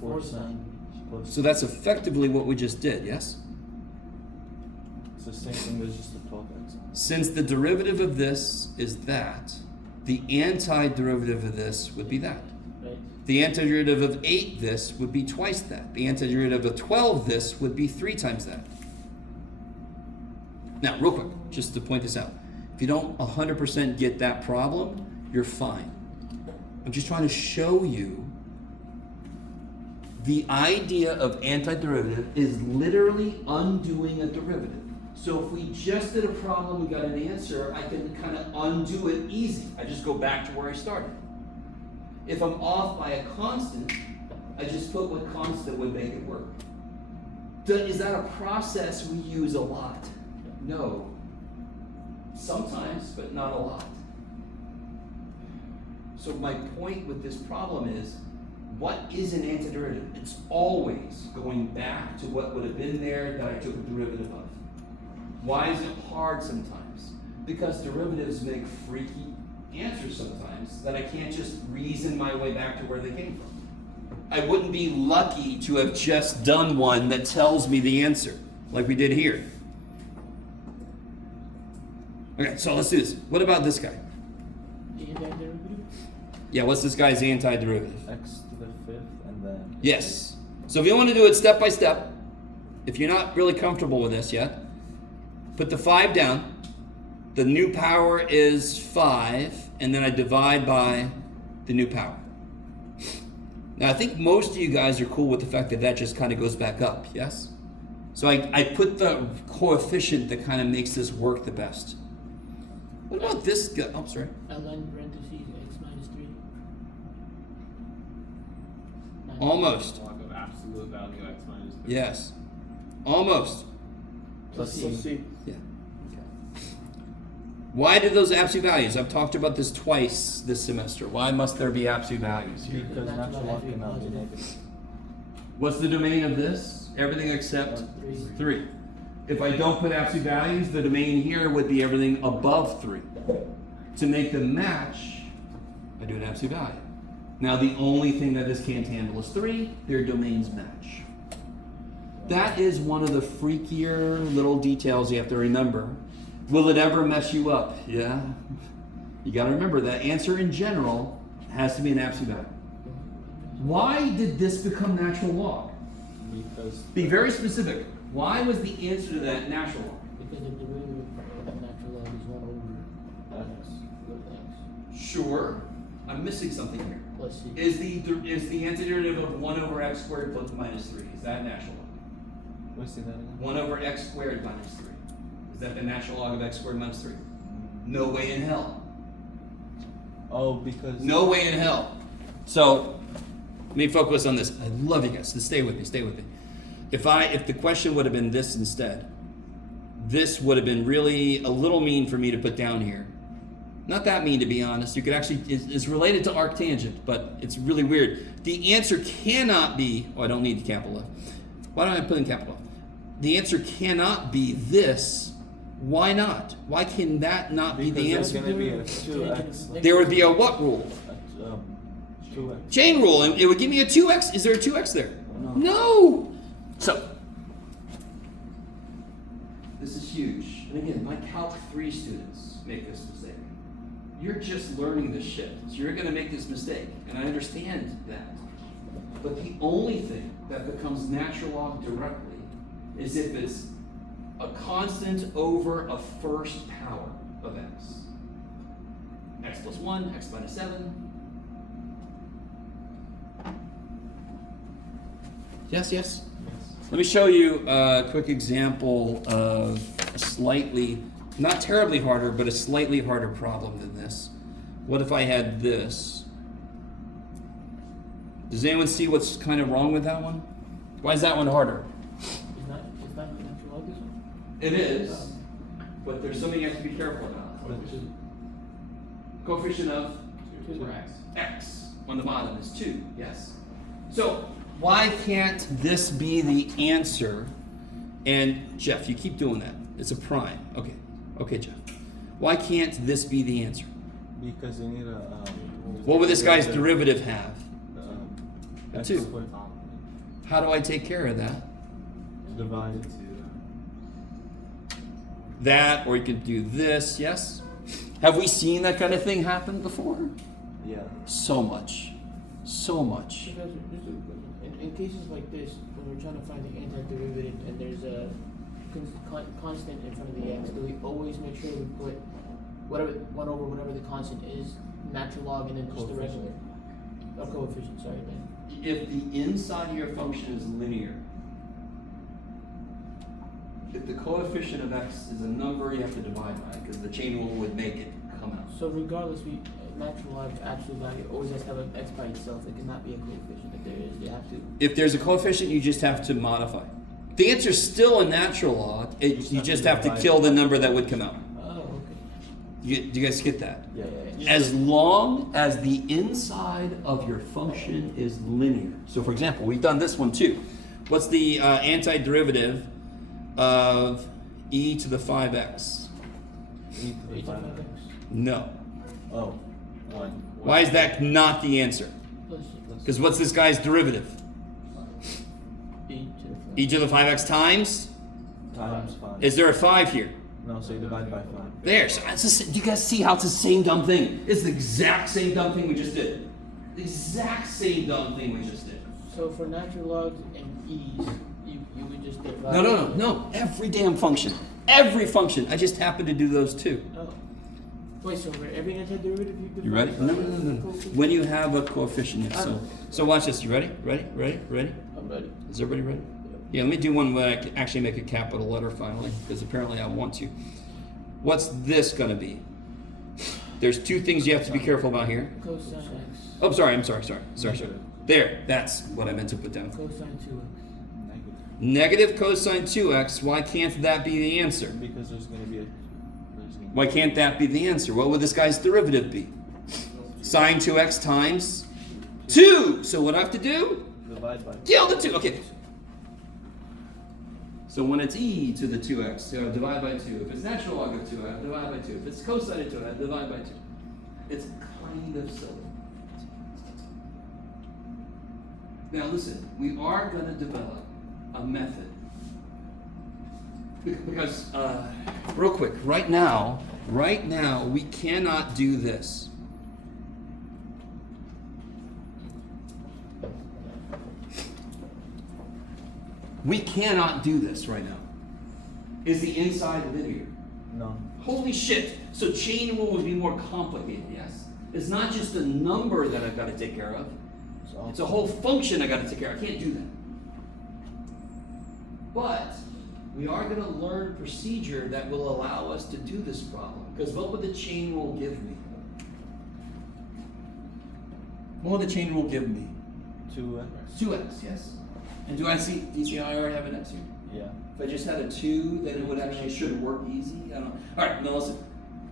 4 sine. Plus. So that's effectively what we just did, yes? It's the same thing as just the 12x. Since the derivative of this is that, the antiderivative of this would be that. Right. The antiderivative of 8 this would be twice that. The antiderivative of 12 this would be 3 times that. Now, real quick, just to point this out. If you don't 100% get that problem, you're fine. I'm just trying to show you the idea of antiderivative is literally undoing a derivative. So if we just did a problem, we got an answer, I can kind of undo it easy. I just go back to where I started. If I'm off by a constant, I just put what constant would make it work. Is that a process we use a lot? No. Sometimes, but not a lot. So my point with this problem is, what is an antiderivative? It's always going back to what would have been there that I took a derivative of. Why is it hard sometimes? Because derivatives make freaky answers sometimes that I can't just reason my way back to where they came from. I wouldn't be lucky to have just done one that tells me the answer, like we did here. Okay, so let's do this. What about this guy? The antiderivative? Yeah, what's this guy's antiderivative? X to the 5th and then... Yes. So if you want to do it step by step, if you're not really comfortable with this yet, put the 5 down. The new power is 5, and then I divide by the new power. Now I think most of you guys are cool with the fact that that just kind of goes back up, yes? So I put the coefficient that kind of makes this work the best. What about this guy? Oh, sorry. ln parentheses x minus 3. Almost. Log of absolute value x minus 3. Yes. Almost. Plus Plus c. C. Yeah. Okay. Why did those absolute values? I've talked about this twice this semester. Why must there be absolute values here? Because natural log cannot be negative. What's the domain of this? Everything except 3. If I don't put absolute values, the domain here would be everything above 3. To make them match, I do an absolute value. Now the only thing that this can't handle is 3. Their domains match. That is one of the freakier little details you have to remember. Will it ever mess you up? Yeah. You got to remember that answer in general has to be an absolute value. Why did this become natural log? Because... Be very specific. Why was the answer to that natural log? Because the derivative of natural log is 1 over x. With x. Sure. I'm missing something here. Plus c. Is the antiderivative of 1 over x squared plus minus 3, is that natural log? Let's see that again. 1 over x squared minus 3. Is that the natural log of x squared minus 3? No way in hell. Oh, because... No way in hell. So, let me focus on this. I love you guys. So stay with me, stay with me. If the question would have been this instead, this would have been really a little mean for me to put down here. Not that mean, to be honest. You could actually, it's related to arctangent, but it's really weird. The answer cannot be, oh, I don't need the capital F. Why don't I put in capital F? The answer cannot be this. Why not? Why can that not be the Because answer? there's going to be a 2x. There would be a what rule? 2x. Chain rule, and it would give me a 2x. Is there a 2x there? No. No! So, This is huge. And again, my Calc 3 students make this mistake. You're just learning this shit. So you're going to make this mistake. And I understand that. But the only thing that becomes natural log directly is if it's a constant over a first power of x. X plus 1, x minus 7. Yes, yes? Let me show you a quick example of a slightly, not terribly harder, but a slightly harder problem than this. What if I had this? Does anyone see what's kind of wrong with that one? Why is that one harder? Is that a natural log this one? It is, but there's something you have to be careful about. Coefficient of 2 for x. x on the bottom is 2, yes? So why can't this be the answer? And Jeff, you keep doing that. It's a prime. Okay. Okay, Jeff. Why can't this be the answer? Because you need a. What would this guy's derivative have? X 2. squared. How do I take care of that? Divided. That, or you could do this, yes? Have we seen that kind of thing happen before? Yeah. So much. So much. Professor, just a quick one. In cases like this, when we're trying to find the antiderivative and there's a constant in front of the x, do we always make sure we put whatever 1 over whatever the constant is, natural log, and then just the regular? Oh, coefficient, sorry, then. If the inside of your function is linear, if the coefficient of x is a number you have to divide by, because the chain rule would make it come out. So regardless, natural log absolute value always has to have an x by itself. It cannot be a coefficient. If there is, you have to. If there's a coefficient, you just have to modify. The answer is still a natural log. You just have to kill the number that would come out. Oh, okay. Do you guys get that? Yeah. As long as the inside of your function is linear. So for example, we've done this one too. What's the antiderivative of e to the 5x? E to the 5x. No. Oh. 1. Why is that not the answer? Because what's this guy's derivative? E to the 5x times? Times 5. Is there a 5 here? No, so you divide by 5. There. So do you guys see how it's the same dumb thing? It's the exact same dumb thing we just did. The exact same dumb thing we just did. So for natural logs and e's, you would just divide. No. Every damn function. Every function. I just happen to do those two. Oh. Wait, so for every antiderivative you divide? You ready? by No. the coefficient? When you have a coefficient, yes. So watch this. You ready? Ready? I'm ready. Is everybody ready? Yeah, let me do one where I can actually make a capital letter finally, because apparently I want to. What's this gonna be? There's 2 things you have to be careful about here. Cosine x. Oh, sorry. I'm sorry. There. That's what I meant to put down. Cosine 2x. Negative cosine 2x. Why can't that be the answer? Because there's going to be a. Why can't that be the answer? What would this guy's derivative be? Sine 2x times 2. So what I have to do? Divide by. Kill the 2. Okay. So when it's e to the 2x, so I divide by 2. If it's natural log of 2, I divide by 2. If it's cosine of 2, I divide by 2. It's kind of silly. Now listen, we are going to develop a method. Because, real quick, right now, we cannot do this. We cannot do this right now. Is the inside linear? No. Holy shit. So chain rule would be more complicated, yes? It's not just a number that I've got to take care of. It's a whole function I've got to take care of. I can't do that. But we are going to learn a procedure that will allow us to do this problem. Because what would the chain rule give me? What would the chain rule give me? 2x. 2x, yes. And do you see I already have an x here? Yeah. If I just had a 2, then it would actually should work easy. I don't know. All right, now listen.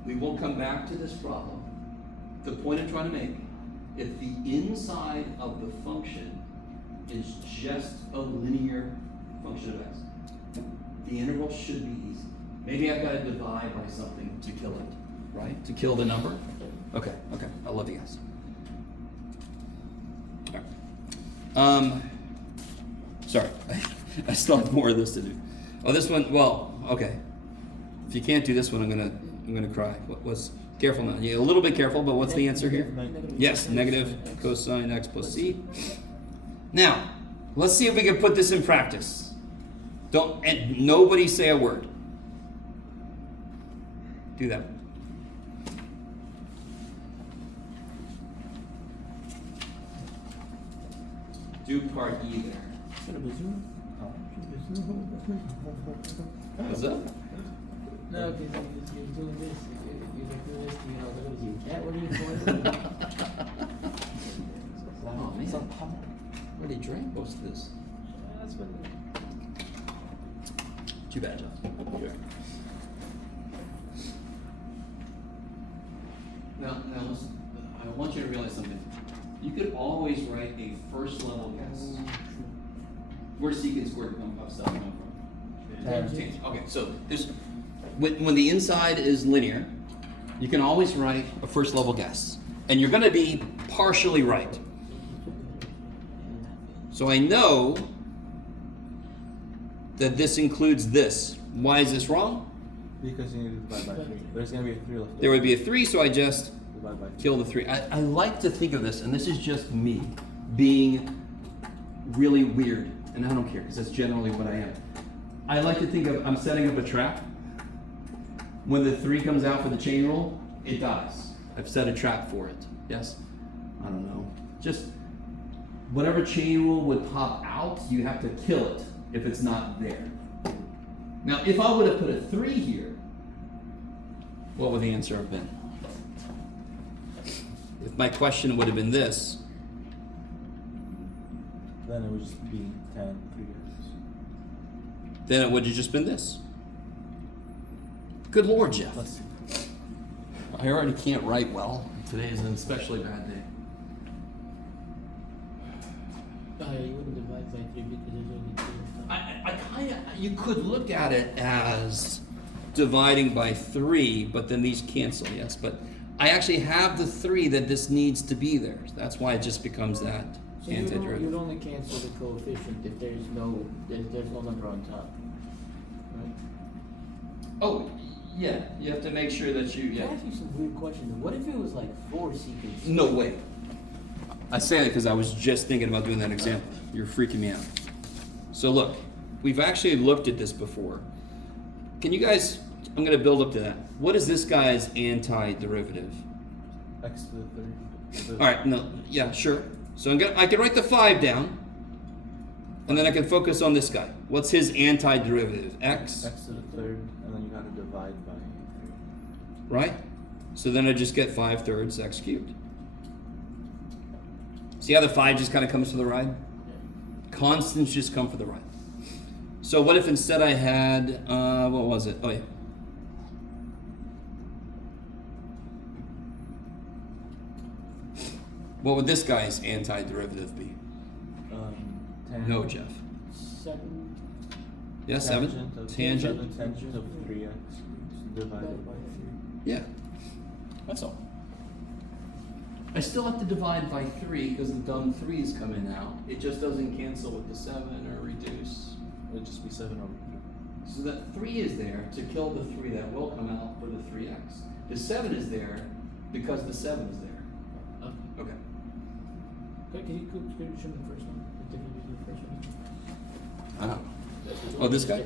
We will come back to this problem. The point I'm trying to make, if the inside of the function is just a linear function of x, the integral should be easy. Maybe I've got to divide by something to kill it, right? To kill the number? Okay. I love you guys. All right. Sorry, I still have more of this to do. Oh, this one, well, okay. If you can't do this one, I'm gonna cry. What was careful now? Yeah, a little bit careful. But what's the answer here? Yes, negative cosine x plus c. Now, let's see if we can put this in practice. Don't and nobody say a word. Do that. Do part E there. What's up? No, because you're doing this. You're doing this. You know, look at you. Cat, what are you doing? Oh man, I already drank most of this. That's what. Too bad, John. Sure. Now listen. I want you to realize something. You could always write a first level guess. Where does secant squared of 7 come from? Tangent. Okay, so there's when the inside is linear, you can always write a first level guess, and you're going to be partially right. So I know that this includes this. Why is this wrong? Because you need to divide by 3. There's going to be a 3 left. There would be a 3, so I just Divide by 3. kill the 3. I like to think of this, and this is just me being really weird, and I don't care because that's generally what I am. I like to think of I'm setting up a trap. When the 3 comes out for the chain rule, it dies. I've set a trap for it. Yes? I don't know. Just whatever chain rule would pop out, you have to kill it if it's not there. Now, if I would have put a 3 here, what would the answer have been? If my question would have been this, Then it would just be 10, 3x. then it would have just been this. Good Lord, Jeff. Let's see. I already can't write well. Today is an especially bad day. You wouldn't divide by 3 because there's only 2. I kind of, you could look at it as dividing by 3, but then these cancel, yes. But I actually have the 3 that this needs to be there. That's why it just becomes that So antiderivative. you'd only cancel the coefficient if there's no number on top, right? Oh, yeah. You have to make sure that you, Can I ask you some weird questions? What if it was like 4 secants? No way. I say that because I was just thinking about doing that example. You're freaking me out. So look, we've actually looked at this before. Can you guys, I'm going to build up to that. What is this guy's antiderivative? X to the 3rd. All right, no, yeah, sure. So I can write the 5 down, and then I can focus on this guy. What's his antiderivative? X, X to the 3rd, and then you got to divide by 3. right? So then I just get 5/3 x cubed. See how the 5 just kind of comes for the ride? Constants just come for the ride. So what if instead I had, what was it? Oh yeah. What would this guy's antiderivative be? 10. No, Jeff. 7 Yeah, 7? Tangent? Tangent of 3x divided by 3. Yeah. That's all. I still have to divide by 3 because the dumb 3's coming out. It just doesn't cancel with the 7 or reduce. It would just be 7 over 3. So that 3 is there to kill the 3 that will come out for the 3x. The 7 is there because the 7 is there. Okay. Okay, can you show me the first one? The difference between the first one? I don't know. Oh, this guy?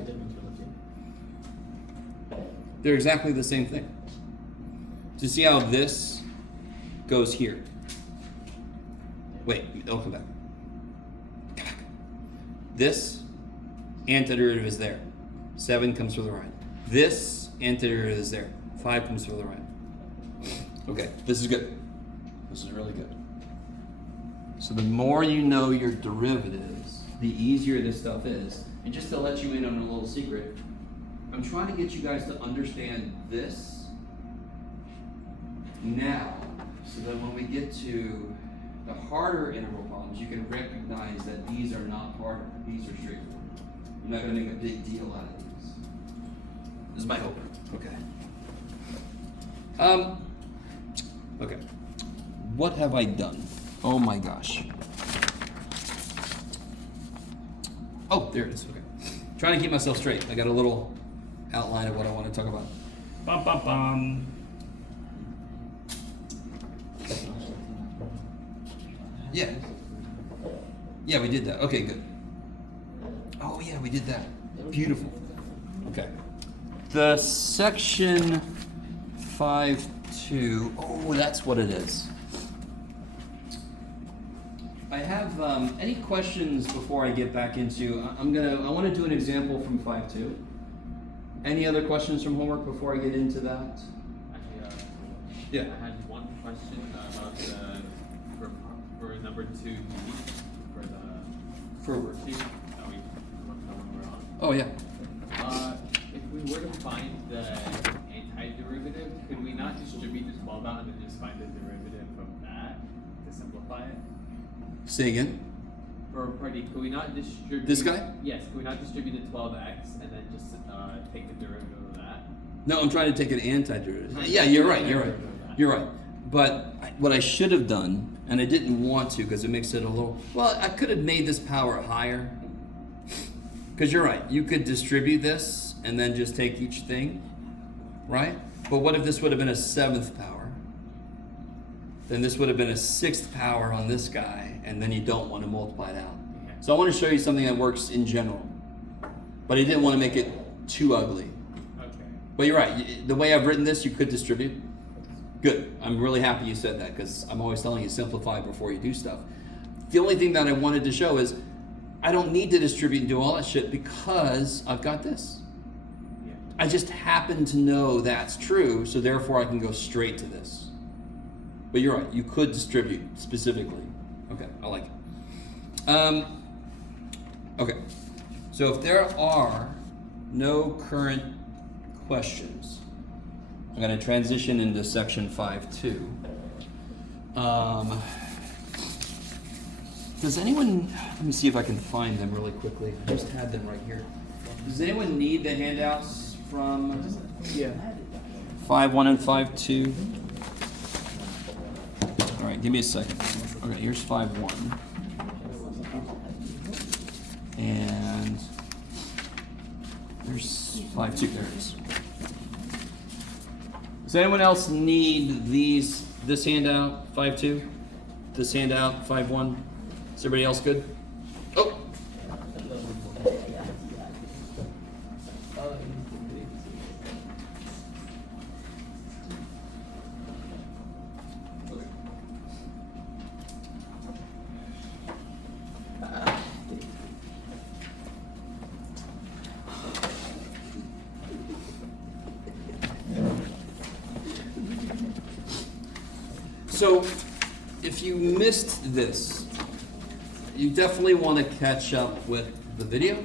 They're exactly the same thing. Do you see how this goes here? Wait, it'll come back. Come back. This antiderivative is there. 7 comes for the right. This antiderivative is there. 5 comes for the right. Okay, this is good. This is really good. So the more you know your derivatives, the easier this stuff is. And just to let you in on a little secret, I'm trying to get you guys to understand this now, so that when we get to the harder integral problems, you can recognize that these are not harder. These are straightforward. I'm not going to make a big deal out of these. This is my hope. Okay. Okay. What have I done? Oh my gosh. Oh, there it is. Okay. Trying to keep myself straight. I got a little outline of what I want to talk about. Bum, bum, bum. Yeah. Yeah, we did that. Okay, good. Oh yeah, we did that. Beautiful. Okay. The section 5.2. Oh, that's what it is. I have any questions before I get back into? I want to do an example from 5.2. Any other questions from homework before I get into that? Actually, Yeah. I had one question about for number 2D for the worksheet that we're on. Oh yeah. If we were to find the antiderivative, could we not distribute the 12 out and then just find the derivative from that to simplify it? Say again. Could we not distribute This guy? Yes, could we not distribute the 12x and then just take the derivative of that? No, I'm trying to take an antiderivative. Yeah, you're right. You're right. But what I should have done, and I didn't want to because it makes it a little. Well, I could have made this power higher. Because you're right. You could distribute this and then just take each thing, right? But what if this would have been a 7th power? Then this would have been a 6th power on this guy, and then you don't want to multiply it out. So I want to show you something that works in general. But I didn't want to make it too ugly. Okay. But you're right. The way I've written this, you could distribute. Good. I'm really happy you said that because I'm always telling you simplify before you do stuff. The only thing that I wanted to show is I don't need to distribute and do all that shit because I've got this. Yeah. I just happen to know that's true, so therefore I can go straight to this. But you're right. You could distribute specifically. Okay. I like it. Okay. So if there are no current questions, I'm going to transition into section 5.2. Does anyone, let me see if I can find them really quickly. I just had them right here. Does anyone need the handouts from 5.1 and 5.2? All right, give me a second. Okay, here's 5.1. And there's 5.2, there it is. Does anyone else need this handout, 5.2? This handout, 5.1? Is everybody else good? Oh! So, if you missed this, you definitely want to catch up with the video.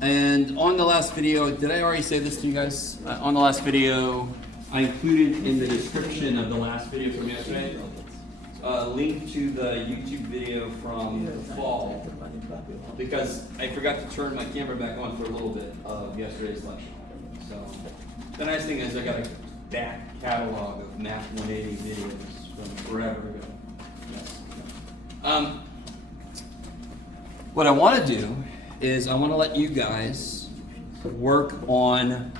And on the last video, did I already say this to you guys? On the last video, I included in the description of the last video from yesterday a link to the YouTube video from the fall, because I forgot to turn my camera back on for a little bit of yesterday's lecture. So the nice thing is I got a back catalog of Math 180 videos from forever ago. Yes. What I want to do is I want to let you guys work on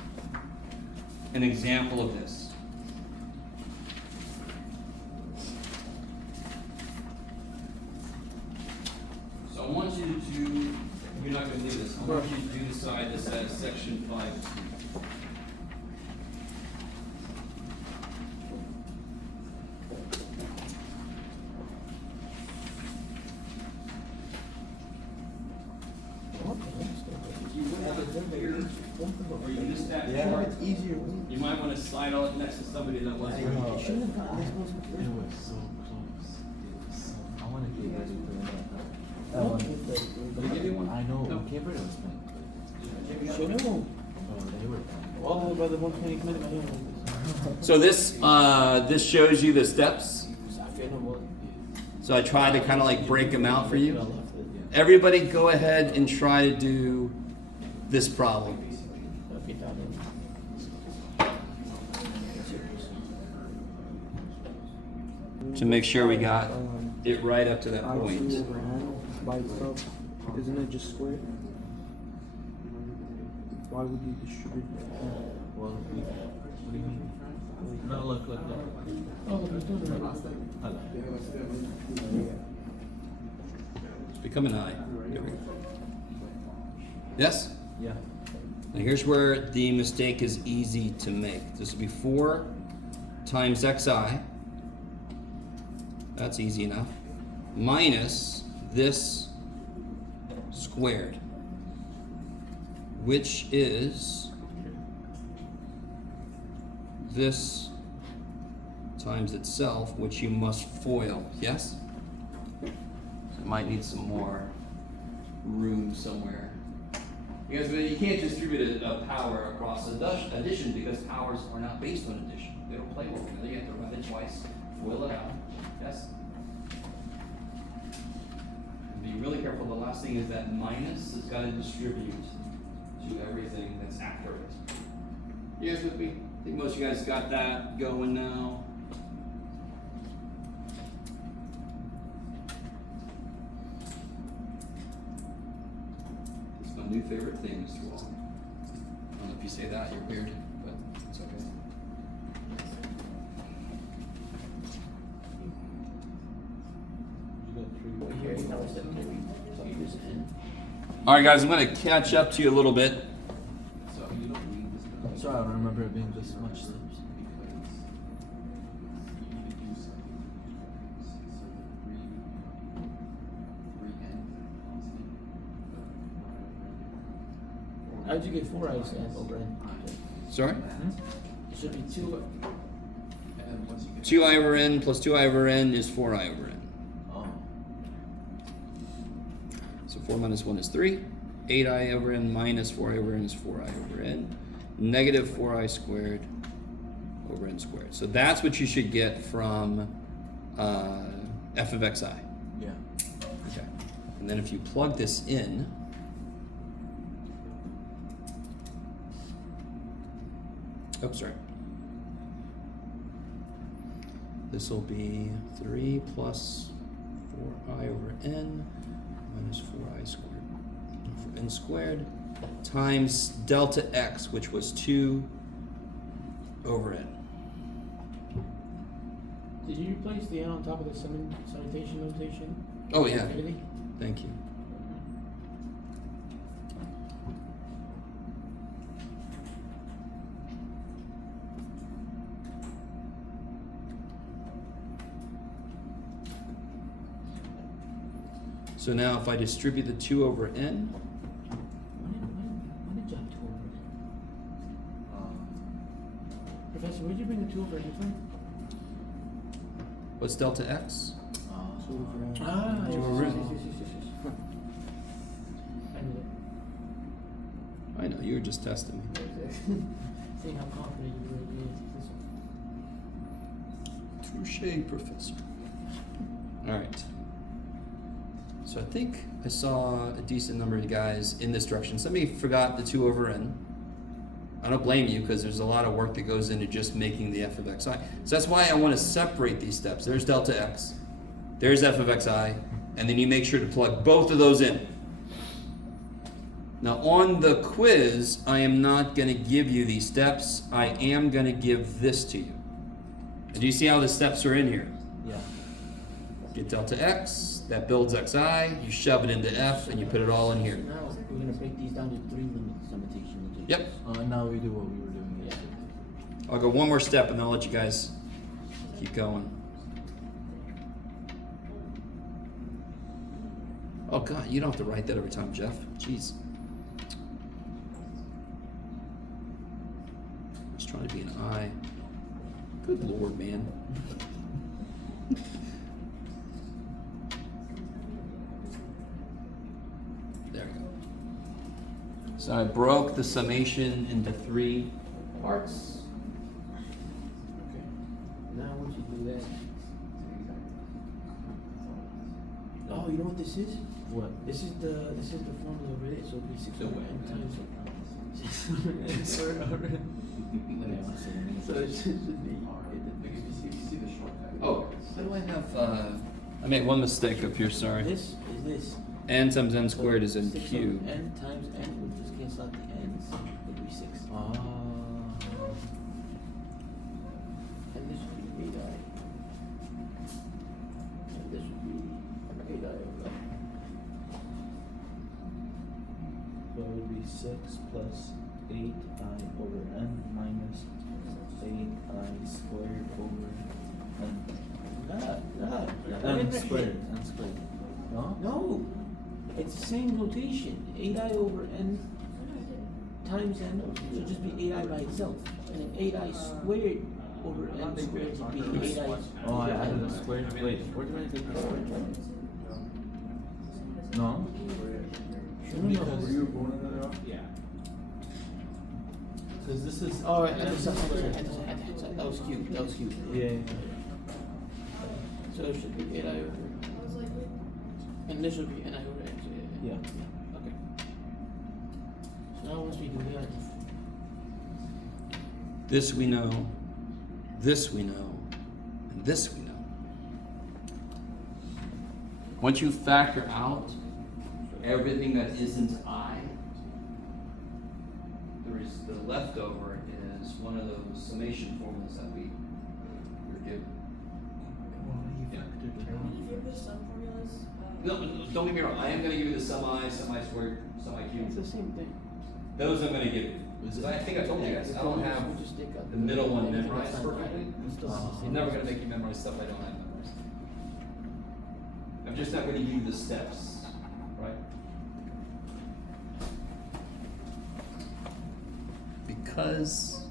an example of this. So I want you to do, you're not going to do this, I want you to do the side that says section 5. Or you missed that chart, it's easier. you might want to slide it next to somebody that wasn't. It was so close. I want to get ready for that one. Did they give you one? I know. No. Cape Verde was playing. So no. Oh, they were playing. All by the 120 minute. So this shows you the steps. So I tried to kind of like break them out for you. Everybody go ahead and try to do this problem. To make sure we got it right up to that point. By itself, isn't it just square? Why would you distribute that? Well, what do you mean? No, look. Oh, look, it's doing it right. Hello. It's become an I. There we go. Yes? Yeah. Now here's where the mistake is easy to make. This will be 4 times xi. That's easy enough. Minus this squared, which is this times itself, which you must FOIL. Yes? So it might need some more room somewhere. Because you can't distribute a power across addition because powers are not based on addition. They don't play well together. You have to run it twice, FOIL it out. Yes? Be really careful. The last thing is that minus has got to distribute to everything that's after it. You guys with me? I think most of you guys got that going now. It's my new favorite thing, Mr. Wall. I don't know if you say that, you're weird, but it's okay. Here, now we're stepping in. So you just in. All right, guys, I'm going to catch up to you a little bit. Sorry, I don't remember it being this much steps. How'd you get 4 i's and over n? Sorry? It should be 2. 2i over n plus 2i over n is 4i over n. Oh. So 4 minus 1 is 3. 8i over n minus 4i over n is 4i over n. Negative 4i squared over n squared. So that's what you should get from f of xi. Yeah. Okay. And then if you plug this in, oh, sorry. This will be 3 plus 4i over n minus 4i squared over n squared times delta x, which was 2 over n. Did you replace the n on top of the citation notation? Oh, yeah. Infinity? Thank you. So now if I distribute the 2 over n, When did you have 2 over n? Professor, where'd you bring the 2 over n from? what's delta x? Ah, Two yes, over yes, n. yes, yes, yes, yes. I knew I know, you were just testing me. that. Seeing how confident you really is. Touche, professor. All right. So I think I saw a decent number of you guys in this direction. Somebody forgot the 2 over n. I don't blame you because there's a lot of work that goes into just making the f of xi. So that's why I want to separate these steps. There's delta x, there's f of xi, and then you make sure to plug both of those in. Now on the quiz, I am not going to give you these steps. I am going to give this to you. And do you see how the steps are in here? Yeah. Get delta x, that builds xi, you shove it into f, and you put it all in here. So now we're going to break these down to 3 limits, limitation. Yep. Now we do what we were doing yesterday. I'll go one more step and then I'll let you guys keep going. Oh God, you don't have to write that every time, Jeff. Jeez. I was trying to be an I. Good Lord, man. There we go. So I broke the summation into 3 parts. Okay. Now once you do that. Oh, you know what this is? What? This is the formula over it, so it'll be 6 over n times 6 over n squared over n. So it should be. Oh, how do I have, I made one mistake up here, sorry. This is this. N times n squared is in 6 over cube. n times n, we'll just cancel out the n's. 6. Ah. And this would be 8i. And this would be 8i over n. So it would be 6 plus 8i over n minus 8i squared over n. N squared. N squared. No? No, it's the same notation. 8i over n times n should just be 8i by itself. And then 8i squared over n squared would be 8i. Oh, I added a squared. Wait, where did I get the squared from? No? Because Yeah. because this is Oh, right, that was cubed. That was cubed. yeah. So it should be 8i over. And this would be ni over n. So Yeah. Okay. So now once we do that, This we know, this we know, and this we know. Once you factor out everything that isn't I, the leftover is one of those summation formulas that we were given. Yeah. Can you give us some formulas? No, don't get me wrong, I am gonna give you the sum I, sum I squared, sum I it's cubed. the same thing. Those I'm gonna give you. Is it? I think I told you guys, I don't have We just take out the middle one anything memorized that's not perfectly. right. It's still the I'm same. never gonna make you memorize stuff I don't have memorized. I'm just not gonna give you the steps, right? Because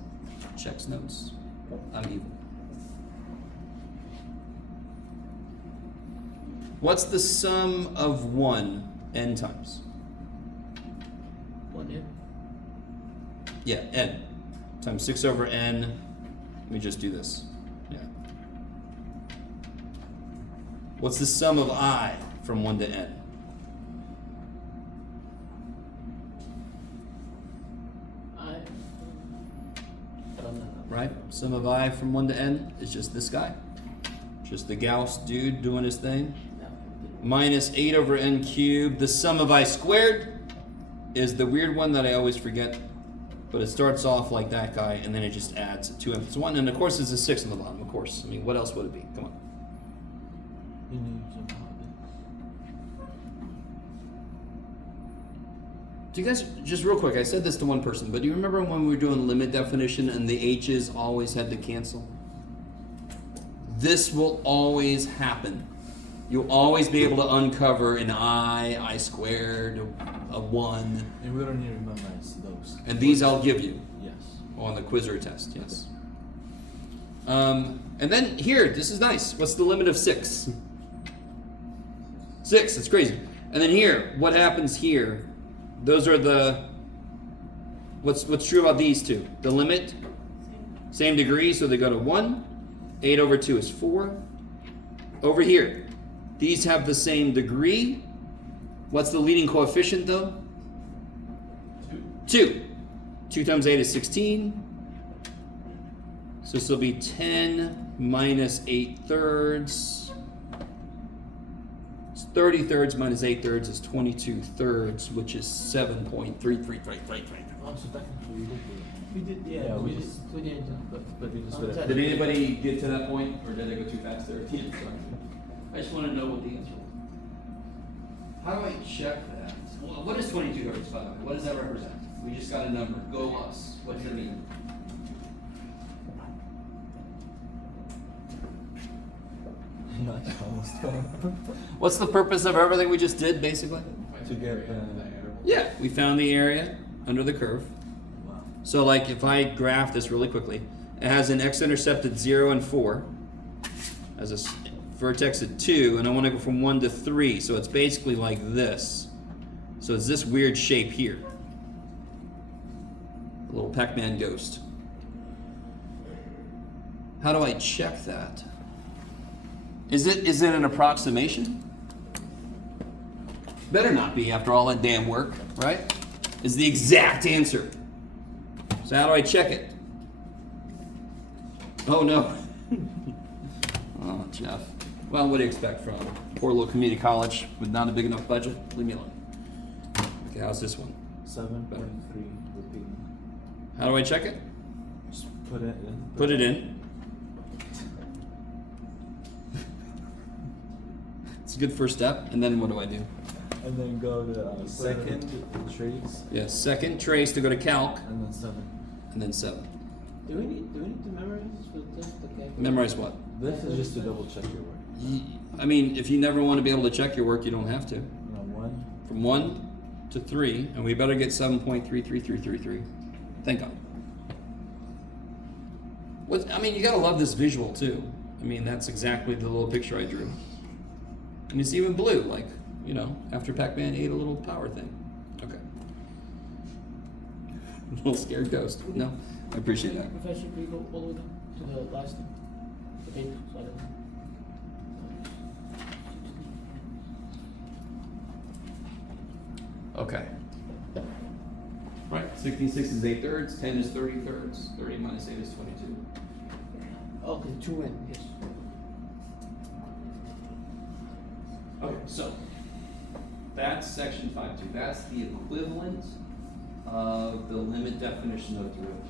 checks notes, I'm evil. What's the sum of 1 n times? 1n. Yeah, n times 6 over n. Let me just do this. Yeah. What's the sum of I from 1 to n? I don't know. Right? Sum of I from 1 to n is just this guy. Just the Gauss dude doing his thing. No. Minus 8 over n cubed. The sum of I squared is the weird one that I always forget. But it starts off like that guy, and then it just adds 2n plus 1. And of course, there's a 6 on the bottom, of course. I mean, what else would it be? Come on. You need some hobby. Do you guys, just real quick, I said this to one person, but do you remember when we were doing limit definition and the h's always had to cancel? This will always happen. You'll always be able to uncover an I squared, a 1, And we don't need to memorize those. and these I'll give you Yes. on the quiz or test, yes. And then here, this is nice. What's the limit of 6? 6, that's crazy. And then here, what happens here? Those are the, what's true about these two? The limit, same degree, so they go to 1. 8 over 2 is 4. Over here, these have the same degree. What's the leading coefficient though? 2. 2 times 8 is 16. So this will be 10 minus 8 thirds. It's 30 thirds minus 8 thirds is 22 thirds, which is 7.3333. Oh, so technically we did do it. We did, Yeah, we did. just- We did. But we just Oh, would have. Did anybody get to that point, or did I go too fast there? Sorry. I just want to know what the answer was. How do I check that? What is 22 thirds, by the way? What does that represent? We just got a number. Go us. What does it mean? Yeah, it's almost done. What's the purpose of everything we just did, basically? To get Yeah, we found the area under the curve. wow. So, like, if I graph this really quickly, it has an x-intercept at 0 and 4, has a vertex at 2, and I want to go from 1 to 3, so it's basically like this. So it's this weird shape here. A little Pac-Man ghost. How do I check that? Is it an approximation? Better not be after all that damn work, right? Is the exact answer. So how do I check it? Oh no. Oh, Jeff. Well, what do you expect from poor little community college with not a big enough budget? Leave me alone. Okay, how's this one? 7.3 repeating. How do I check it? Just put it in. Put it in. It's a good first step. And then what do I do? And then go to second trace. Yeah, second trace to go to calc, And then 7. and then 7. Do we need to memorize this with this? Okay. Memorize what? This is just to double check your work. I mean, if you never want to be able to check your work, you don't have to. 1. From 1 to 3, and we better get 7.33333. Thank God. I mean, you gotta love this visual too. I mean, that's exactly the little picture I drew. And it's even blue, like, you know, after Pac-Man ate a little power thing. Okay. A little scared ghost. No, I appreciate that. Professor, can you go all the way down to the last thing? Okay, so I don't. Okay. Right, 66 is 8 thirds, 10 is 30 thirds, 30 minus 8 is 22. Okay, 2 in, yes. Okay, so that's section 5.2. That's the equivalent of the limit definition of derivative.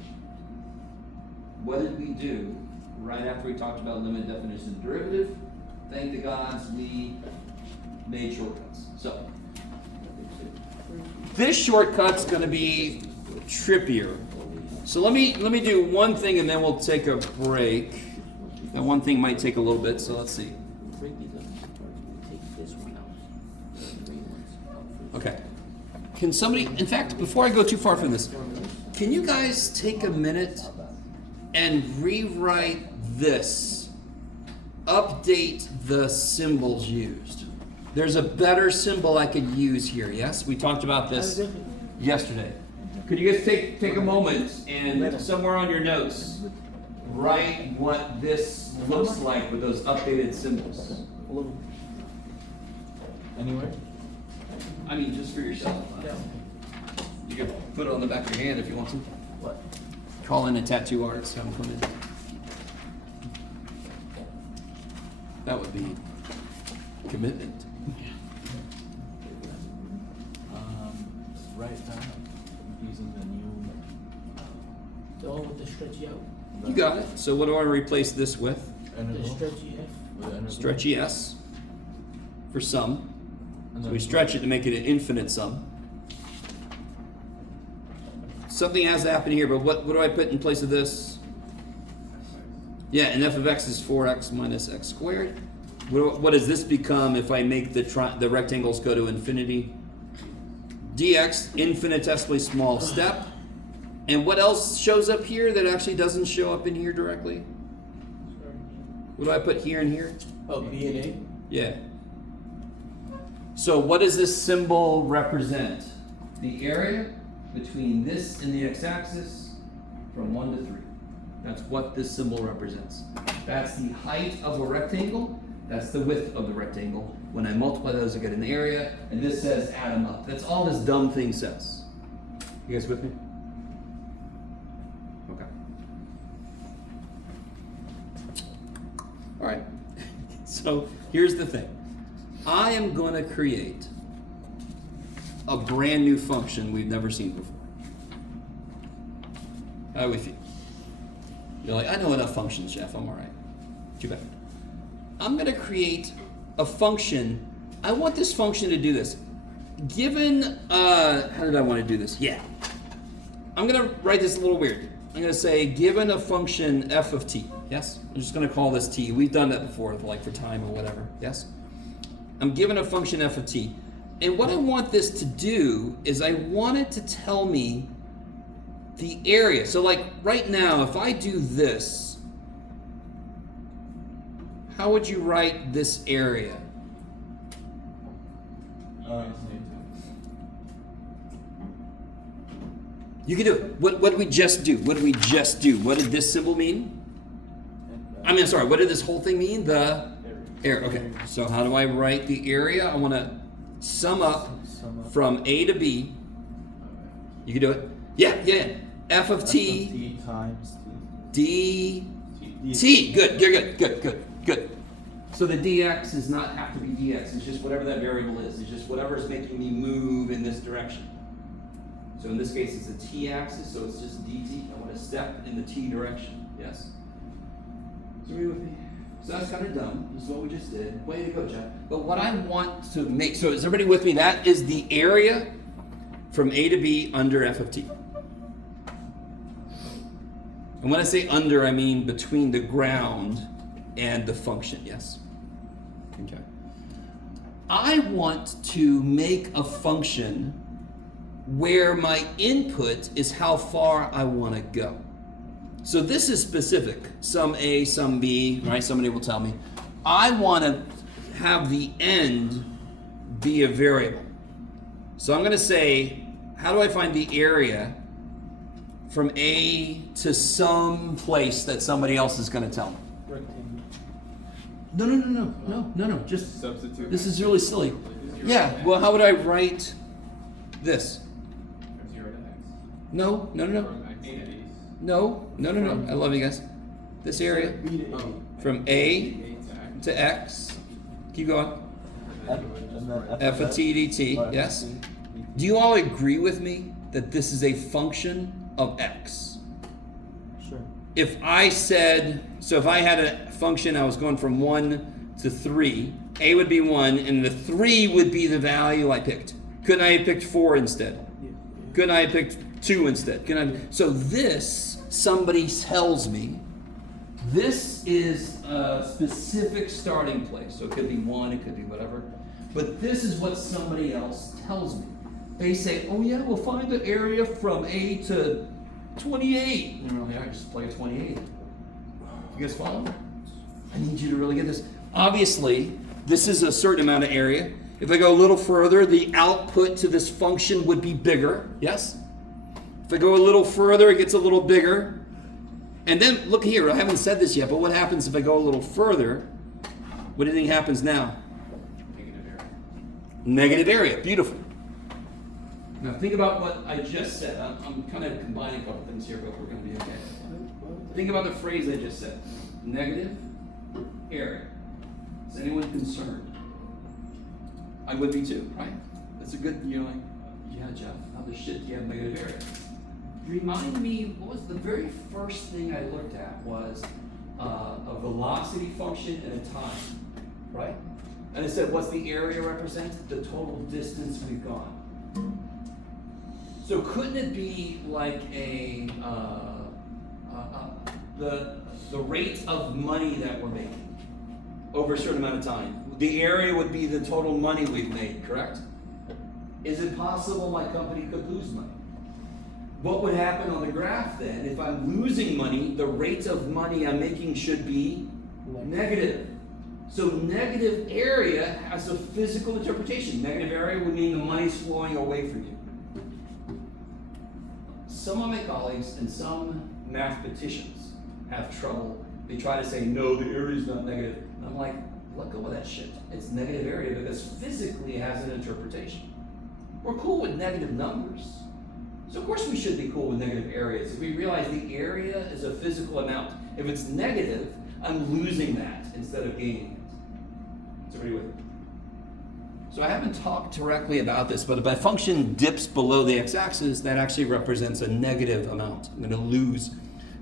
What did we do right after we talked about limit definition of derivative? Thank the gods we made shortcuts. So this shortcut's going to be trippier. So let me do one thing and then we'll take a break. That one thing might take a little bit, so let's see. Break these up. Take this one out. The green ones out first. Okay. Can somebody, in fact, before I go too far from this, can you guys take a minute and rewrite this? Update the symbols used. There's a better symbol I could use here, yes? We talked about this yesterday. Could you guys take a moment and somewhere on your notes, write what this looks like with those updated symbols? Anywhere? I mean, just for yourself. You could put it on the back of your hand if you want to. What? Call in a tattoo artist, have them come in. That would be commitment. Right now, using the new. The one with the stretchy out. You got it. So what do I replace this with? The Integral. stretchy F. With integral. Stretchy S for sum. And So then we stretch it to make it an infinite sum. Something has to happen here, but what do I put in place of this? Yeah, and f of x is 4x minus x squared. What does this become if I make the rectangles go to infinity? Dx, infinitesimally small step. And what else shows up here that actually doesn't show up in here directly? What do I put here and here? Oh, B and A? Yeah. So what does this symbol represent? The area between this and the x-axis from 1 to 3. That's what this symbol represents. That's the height of a rectangle. That's the width of the rectangle. When I multiply those, I get an area, and this says add them up. That's all this dumb thing says. You guys with me? Okay. All right. So here's the thing. I am going to create a brand new function we've never seen before. How do we feel? You're like, I know enough functions, Jeff. I'm all right. Too bad. I'm going to create a function. I want this function to do this. Given, how did I want to do this? Yeah. I'm going to write this a little weird. I'm going to say, given a function f of t. Yes? I'm just going to call this t. We've done that before, like for time or whatever. Yes? I'm given a function f of t. And what I want this to do is I want it to tell me the area. So like right now, if I do this, how would you write this area? You can do it. What did we just do? What did we just do? What did this symbol mean? I mean, sorry, what did this whole thing mean? The area. Okay, so how do I write the area? I want to sum up from A to B. You can do it. Yeah. F of t times d t. Good. So the dx does not have to be dx. It's just whatever that variable is. It's just whatever is making me move in this direction. So in this case, it's a t-axis, so it's just dt. I want to step in the t direction. Yes? So are you with me? So that's kind of dumb. This is what we just did. Way to go, Jeff. But what I want to make, so is everybody with me? That is the area from A to B under f of t. And when I say under, I mean between the ground and the function, yes? Okay. I want to make a function where my input is how far I want to go. So this is specific. Some A, some B, right? Somebody will tell me. I want to have the end be a variable. So I'm going to say, how do I find the area from A to some place that somebody else is going to tell me? Rectangle. No. Just, Substitute. this is really silly. Yeah, well, how would I write this? From 0 to x. No. From x to b. No. I love you guys. This area B to A. from A A to x. to X. Keep going. And then F of t dt. or Yes. FT. Do you all agree with me that this is a function of X? Sure. If I said, so if I had a function, I was going from 1 to 3, A would be 1, and the 3 would be the value I picked. Couldn't I have picked 4 instead? Yeah. Couldn't I have picked 2 instead? So this, somebody tells me, this is a specific starting place. So it could be 1, it could be whatever. But this is what somebody else tells me. They say, oh yeah, we'll find the area from A to 28. And I'm like, I just play a 28. You guys follow? I need you to really get this. Obviously, this is a certain amount of area. If I go a little further, the output to this function would be bigger. Yes? If I go a little further, it gets a little bigger. And then, look here, I haven't said this yet, but what happens if I go a little further? What do you think happens now? Negative area. Negative area. Beautiful. Now think about what I just said. I'm kind of combining a couple things here, but we're going to be okay. Think about the phrase I just said. Negative area. Is anyone concerned? I would be too, right? That's a good, you're like, yeah, Jeff, how the shit do you have negative area? Remind me, what was the very first thing I looked at was a velocity function and a time, right? And it said, what's the area represent? The total distance we've gone. So couldn't it be like the rate of money that we're making over a certain amount of time? The area would be the total money we've made, correct? Is it possible my company could lose money? What would happen on the graph then? If I'm losing money, the rate of money I'm making should be negative. So negative area has a physical interpretation. Negative area would mean the money's flowing away from you. Some of my colleagues and some mathematicians have trouble. They try to say, no, the area is not negative. And I'm like, let go of that shit. It's negative area because physically it has an interpretation. We're cool with negative numbers. So of course we should be cool with negative areas. If we realize the area is a physical amount. If it's negative, I'm losing that instead of gaining it. Is everybody with me? So I haven't talked directly about this, but if my function dips below the x-axis, that actually represents a negative amount. I'm going to lose.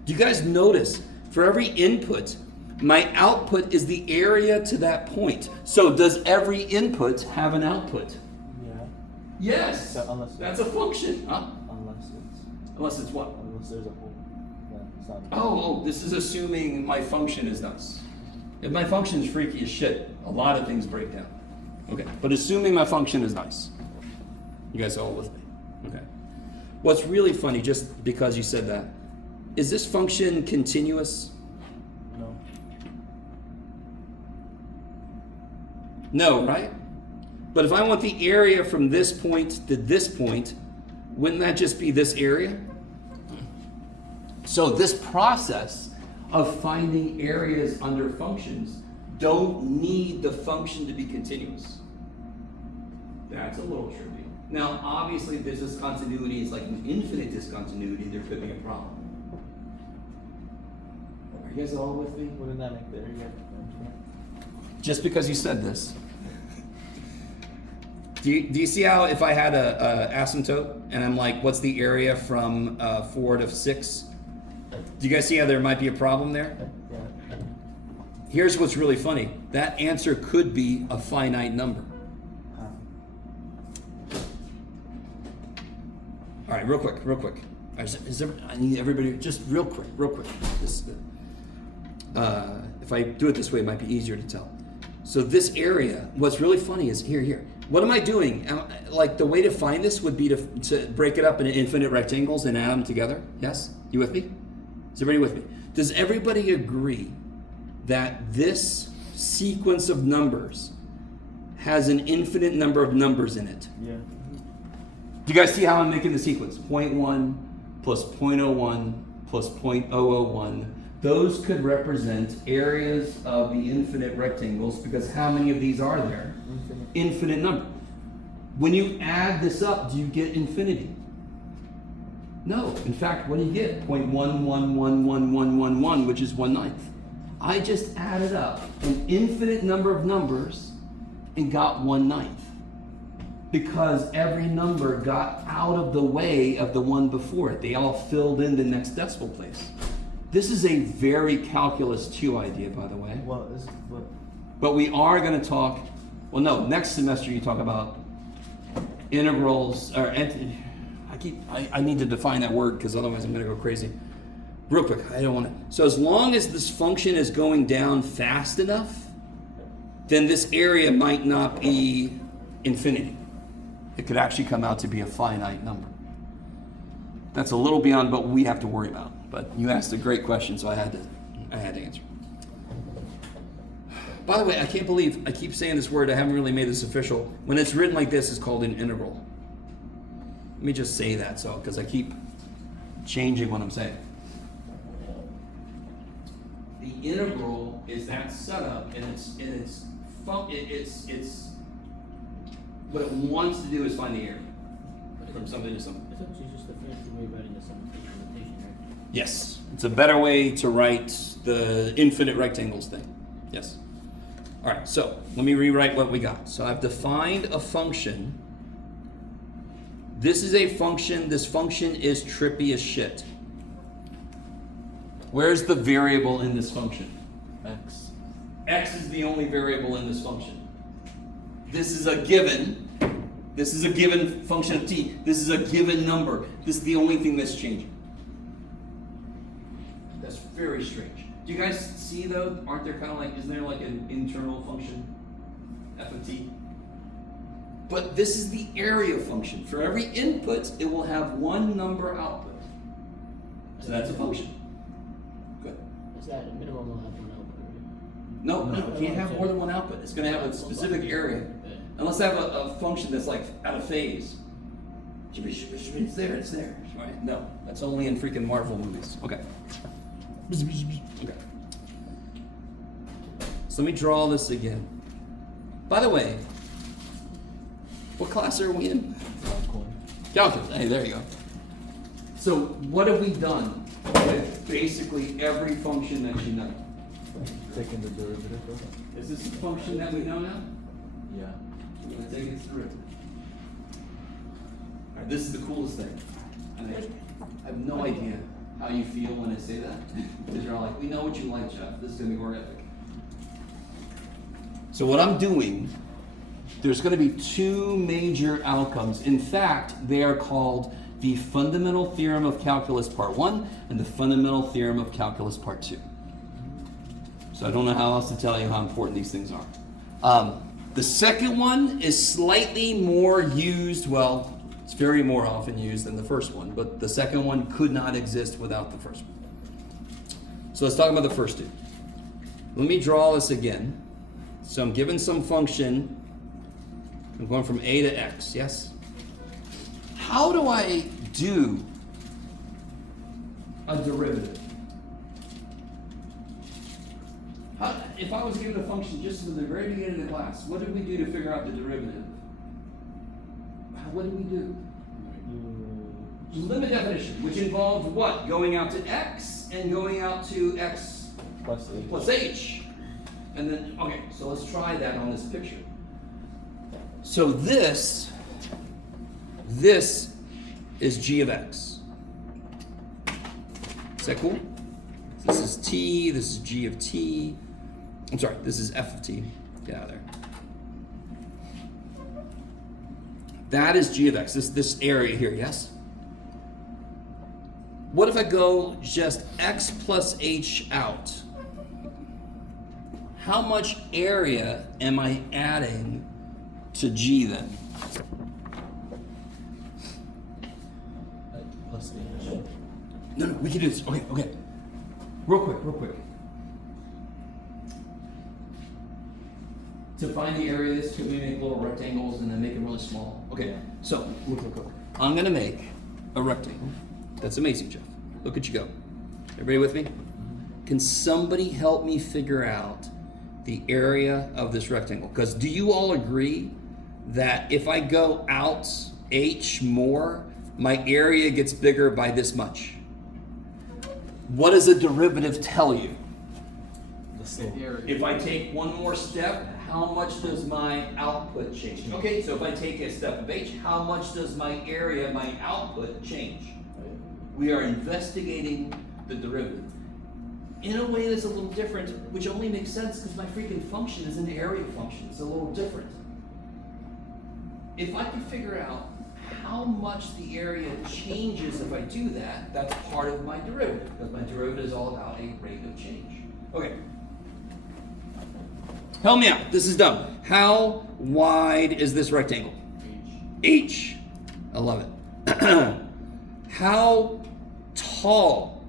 Do you guys notice, for every input, my output is the area to that point. So does every input have an output? Yeah. Yes. So unless That's a function. Huh? unless Unless it's what? there's a hole. Yeah, it's not. Oh, this is assuming my function is nice. If my function is freaky as shit, a lot of things break down. Okay, but assuming my function is nice. You guys are all with me? Okay. What's really funny, just because you said that, is this function continuous? No. No, right? But if I want the area from this point to this point, wouldn't that just be this area? So this process of finding areas under functions don't need the function to be continuous. That's a little trivial. Now, obviously, if this discontinuity is like an infinite discontinuity, there could be a problem. Are you guys all with me? Wouldn't that make the area? Just because you said this. Do you see how if I had a asymptote and I'm like, what's the area from 4 to 6? Do you guys see how there might be a problem there? Yeah. Here's what's really funny. That answer could be a finite number. All right, real quick. Is there, I need everybody, just real quick. This, if I do it this way, it might be easier to tell. So this area, what's really funny is here. What am I doing? Like the way to find this would be to break it up into infinite rectangles and add them together. Yes? You with me? Is everybody with me? Does everybody agree that this sequence of numbers has an infinite number of numbers in it? Yeah. Do you guys see how I'm making the sequence? 0.1 plus 0.01 plus 0.001. Those could represent areas of the infinite rectangles because how many of these are there? Infinite number. When you add this up, do you get infinity? No. In fact, what do you get? 0.111111, which is 1/9. I just added up an infinite number of numbers and got 1/9. Because every number got out of the way of the one before it. They all filled in the next decimal place. This is a very calculus 2 idea, by the way. Well, But we are going to talk, well, no, next semester you talk about integrals, or I need to define that word because otherwise I'm going to go crazy. Real quick, I don't want to. So as long as this function is going down fast enough, then this area might not be infinity. It could actually come out to be a finite number. That's a little beyond what we have to worry about. But you asked a great question, so I had to answer. By the way, I can't believe I keep saying this word. I haven't really made this official. When it's written like this, it's called an integral. Let me just say that, because I keep changing what I'm saying. The integral is that setup, and it's what it wants to do is find the area from something to something. It's actually just a fancy way of writing the summative notation, right? Yes, it's a better way to write the infinite rectangles thing. Yes. All right, so let me rewrite what we got. So I've defined a function. This is a function. This function is trippy as shit. Where's the variable in this function? X. X is the only variable in this function. This is a given. This is a given function of t. This is a given number. This is the only thing that's changing. That's very strange. Do you guys see though? Aren't there kind of like, isn't there like an internal function? F of t? But this is the area function. For every input, it will have one number output. So that's a function. Good. Is that a minimum will have one output, right? No, it can't have more than one output. It's going to have a specific area. Unless I have a function that's like out of phase. It's there. Right? No, that's only in freaking Marvel movies. Okay. Okay. So let me draw this again. By the way, what class are we in? Calculus. Hey, there you go. So what have we done with basically every function that you know? Taking the derivative, bro? Is this a function that we know now? Yeah. I'm going to take its derivative. All right, this is the coolest thing. And I have no idea how you feel when I say that. Because you're all like, we know what you like, Jeff. This is going to be horrific. So what I'm doing, there's going to be two major outcomes. In fact, they are called the fundamental theorem of calculus part 1 and the fundamental theorem of calculus part 2. So I don't know how else to tell you how important these things are. The second one is slightly more used, well, it's very more often used than the first one, but the second one could not exist without the first one. So let's talk about the first two. Let me draw this again. So I'm given some function. I'm going from a to x, yes? How do I do a derivative? If I was given a function just at the very beginning of the class, what did we do to figure out the derivative? What did we do? Limit definition, which involved what? Going out to x and going out to x Plus h. And then, okay, so let's try that on this picture. So this is g of x. Is that cool? This is t, this is g of t. I'm sorry, this is f of t. Get out of there. That is g of x, this area here, yes? What if I go just x plus h out? How much area am I adding to g then? Plus h. No, we can do this. Okay. Real quick. To find the areas, can we make little rectangles and then make them really small? Okay, so, look. I'm gonna make a rectangle. That's amazing, Jeff. Look at you go. Everybody with me? Can somebody help me figure out the area of this rectangle? Because do you all agree that if I go out h more, my area gets bigger by this much? What does a derivative tell you? The slope. If I take one more step, how much does my output change? Okay, so if I take a step of h, how much does my area, my output change? We are investigating the derivative in a way that's a little different, which only makes sense because my freaking function is an area function. It's a little different. If I could figure out how much the area changes if I do that, that's part of my derivative, because my derivative is all about a rate of change. Okay. Help me out. This is dumb. How wide is this rectangle? H. I love it. How tall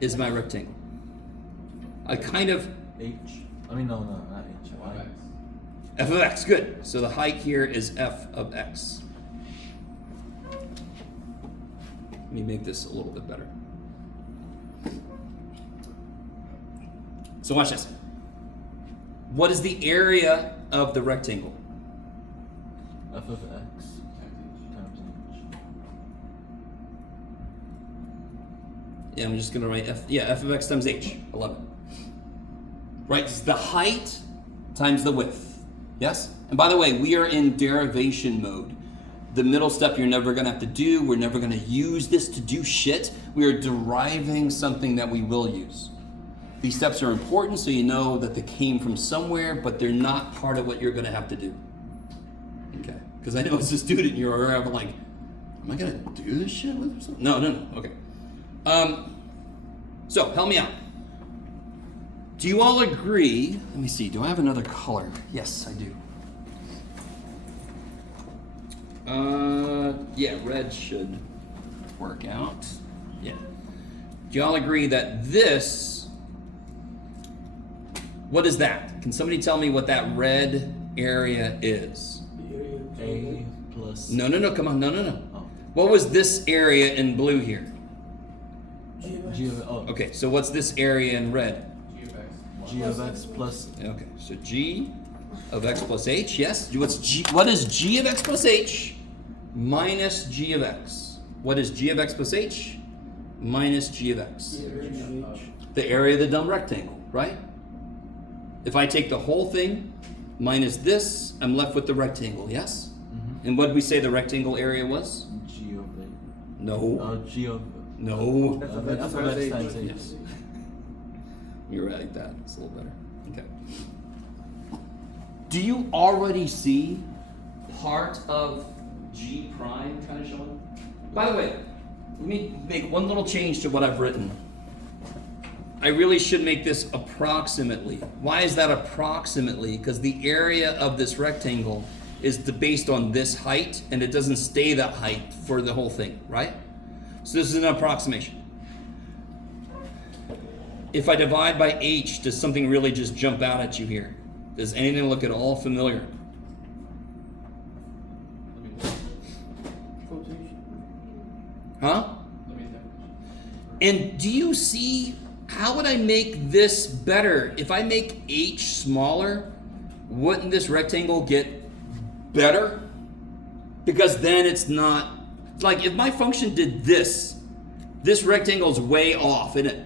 is my rectangle? I kind of... H. I mean, no, not h. Y. F of x, good. So the height here is f of x. Let me make this a little bit better. So watch this. What is the area of the rectangle? F of x times h. Yeah, I'm just gonna write f of x times h. I love it. Right, it's the height times the width. Yes? And by the way, we are in derivation mode. The middle step you're never gonna have to do. We're never gonna use this to do shit. We are deriving something that we will use. These steps are important so you know that they came from somewhere, but they're not part of what you're gonna have to do. Okay, because I know as a student you're like, am I gonna do this shit with or something? No, okay. So help me out. Do you all agree? Let me see, do I have another color? Yes, I do. Yeah, red should work out. Yeah. Do y'all agree that this, what is that? Can somebody tell me what that red area is? A plus. No, come on, no. Oh. What was this area in blue here? G of oh. Okay, so what's this area in red? G of x plus. Okay, so g of x plus h, yes? What is g of x plus h minus g of x? What is g of x plus h minus g of x? The area of the dumb rectangle, right? If I take the whole thing minus this, I'm left with the rectangle, yes? Mm-hmm. And what did we say the rectangle area was? G of a. No. G of. No. F of x times h. Yes. You're right, that. It's a little better. Okay. Do you already see part of G prime kind of showing? By the way, let me make one little change to what I've written. I really should make this approximately. Why is that approximately? Because the area of this rectangle is based on this height, and it doesn't stay that height for the whole thing, right? So this is an approximation. If I divide by h, does something really just jump out at you here? Does anything look at all familiar? Huh? And do you see, how would I make this better? If I make h smaller, wouldn't this rectangle get better? Because then it's not, like if my function did this rectangle's way off, isn't it?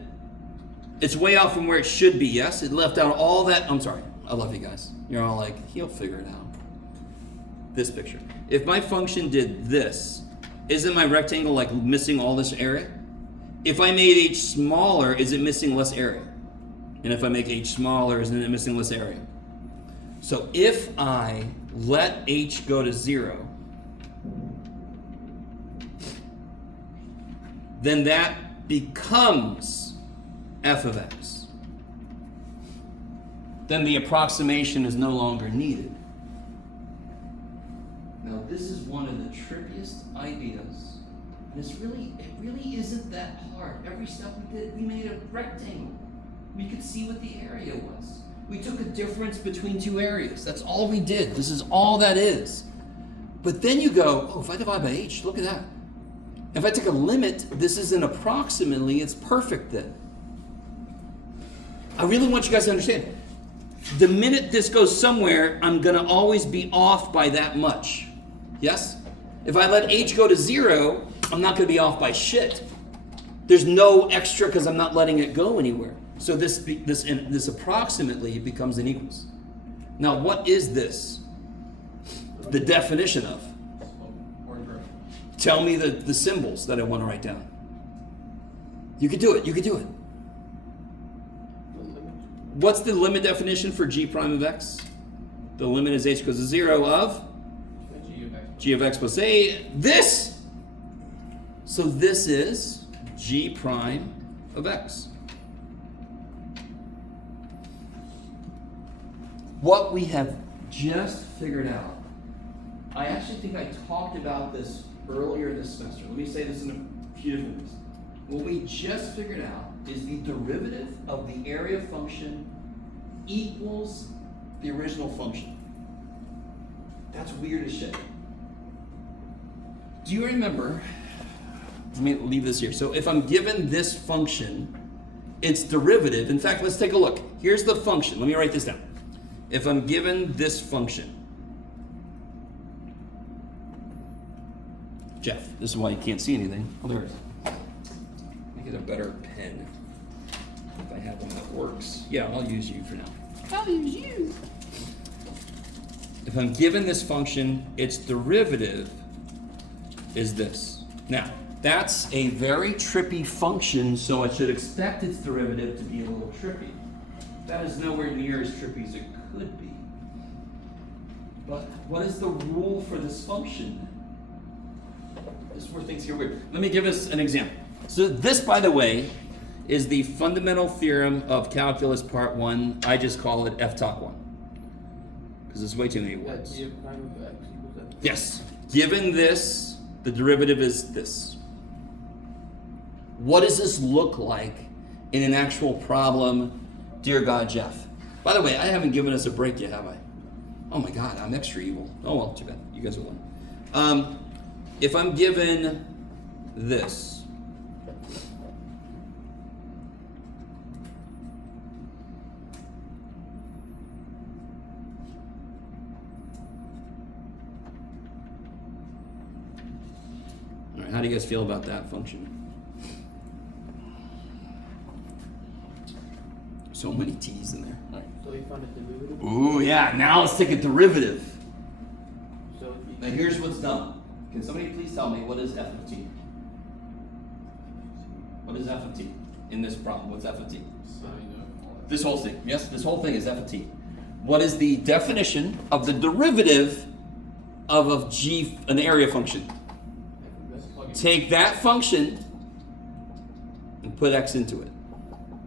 It's way off from where it should be, yes? It left out all that, I'm sorry, I love you guys. You're all like, he'll figure it out. this picture. If my function did this, isn't my rectangle like missing all this area? If I made h smaller, is it missing less area? And if I make h smaller, isn't it missing less area? So if I let h go to 0, then that becomes f of x. Then the approximation is no longer needed. Now this is one of the trippiest ideas. And it really isn't that hard. Every step we did, we made a rectangle. We could see what the area was. We took a difference between two areas. That's all we did. This is all that is. But then you go, oh, if I divide by h, look at that. If I take a limit, this isn't approximately, it's perfect then. I really want you guys to understand. The minute this goes somewhere, I'm going to always be off by that much. Yes? If I let h go to 0, I'm not going to be off by shit. There's no extra because I'm not letting it go anywhere. So this approximately becomes an equals. Now, what is this? The definition of. Tell me the symbols that I want to write down. You could do it. You could do it. What's the limit definition for g prime of x? The limit is h goes to 0 of g of x plus a. This. So this is g prime of x. What we have just figured out, I actually think I talked about this earlier this semester. Let me say this in a few different ways. What we just figured out is the derivative of the area function equals the original function. That's weird as shit. Do you remember? Let me leave this here. So if I'm given this function, its derivative, in fact, let's take a look. Here's the function. Let me write this down. If I'm given this function, Jeff, this is why you can't see anything. Oh, there it is. Let me get a better pen. If I have one that works. Yeah, I'll use you for now. I'll use you. If I'm given this function, its derivative is this. Now, that's a very trippy function, so I should expect its derivative to be a little trippy. That is nowhere near as trippy as it could be. But what is the rule for this function? This is where things get weird. Let me give us an example. So this, by the way, is the fundamental theorem of calculus part 1. I just call it FTOC 1. Because there's way too many words. g of prime of x equals f. Yes. Given this, the derivative is this. What does this look like in an actual problem, dear God, Jeff? By the way, I haven't given us a break yet, have I? Oh my God, I'm extra evil. Oh well, too bad. You guys are one. If I'm given this, all right, how do you guys feel about that function? So many t's in there. All right. So we found a derivative. Ooh, yeah. Now let's take a derivative. So Now here's what's done. Can somebody please tell me what is f of t? What is f of t in this problem? What's f of t? This whole thing. Yes, this whole thing is f of t. What is the definition of the derivative of g, an area function? Take that function and put x into it.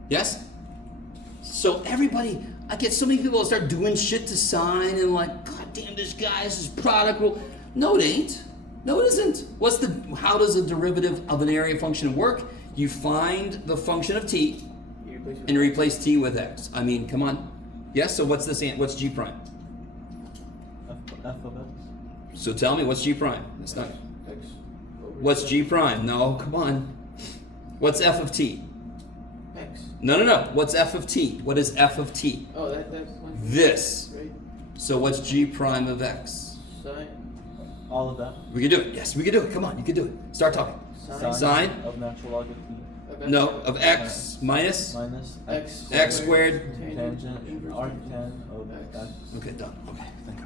Yes? So everybody, I get so many people that start doing shit to sign and like, God damn, this guy, this is product rule. No, it ain't. No, it isn't. How does a derivative of an area function work? You find the function of t and replace t with x. I mean, come on. Yes, so what's this? What's g prime? F of x. So tell me, what's g prime? It's not. x. What's g prime? No, come on. What's f of t? X. No. What's f of t? What is f of t? Oh, that's one. This. Right. So what's g prime of x? Sine. All of that. We can do it. Yes, we can do it. Come on, you can do it. Start talking. Sine? Of natural log of t. No, of x minus Minus x squared. tangent arctan of x. Okay, done. Okay, thank you.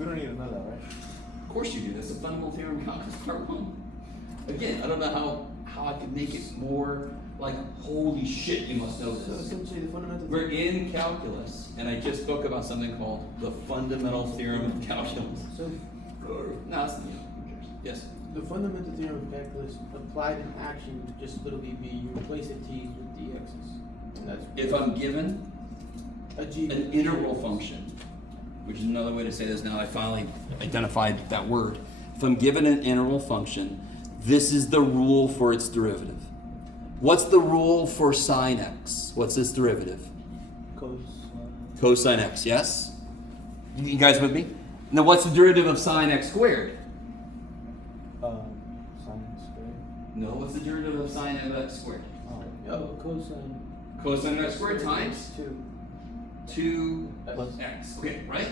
We don't need to know that, right? Of course you do. That's the fundamental theorem of calculus part 1. Again, I don't know how I could make it more like, holy shit, you must know So this. essentially, the fundamental. We're in calculus, and I just spoke about something called the fundamental theorem of calculus. So No, it's, who cares? Yes. the fundamental theorem of calculus applied in action would just literally be you replace the t's with the x's, and that's. If I'm given a g. an integral function, which is another way to say this now, I finally identified that word. If I'm given an integral function, this is the rule for its derivative. What's the rule for sine x? What's this derivative? Cosine x, yes? You guys with me? Now what's the derivative of sine x squared? Sine squared. No, what's the derivative of sine of x squared? Oh, cosine. Cosine of x squared times 2. 2x. Okay, right?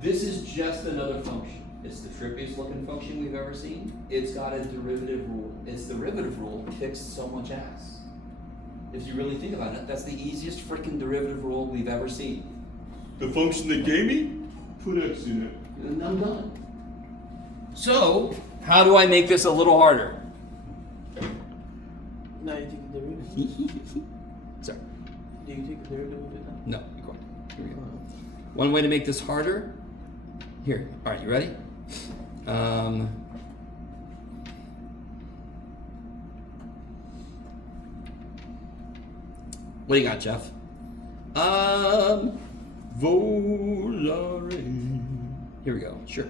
This is just another function. It's the trippiest looking function we've ever seen. It's got a derivative rule. Its derivative rule kicks so much ass. If you really think about it, that's the easiest freaking derivative rule we've ever seen. The function they gave me? Put x in it. And I'm done. So, how do I make this a little harder? Now you take the derivative. Sorry. Do you take the derivative of it now? No, be quiet. Here we go. One way to make this harder. Here. All right, you ready? What do you got, Jeff? Volare. Here we go. Sure.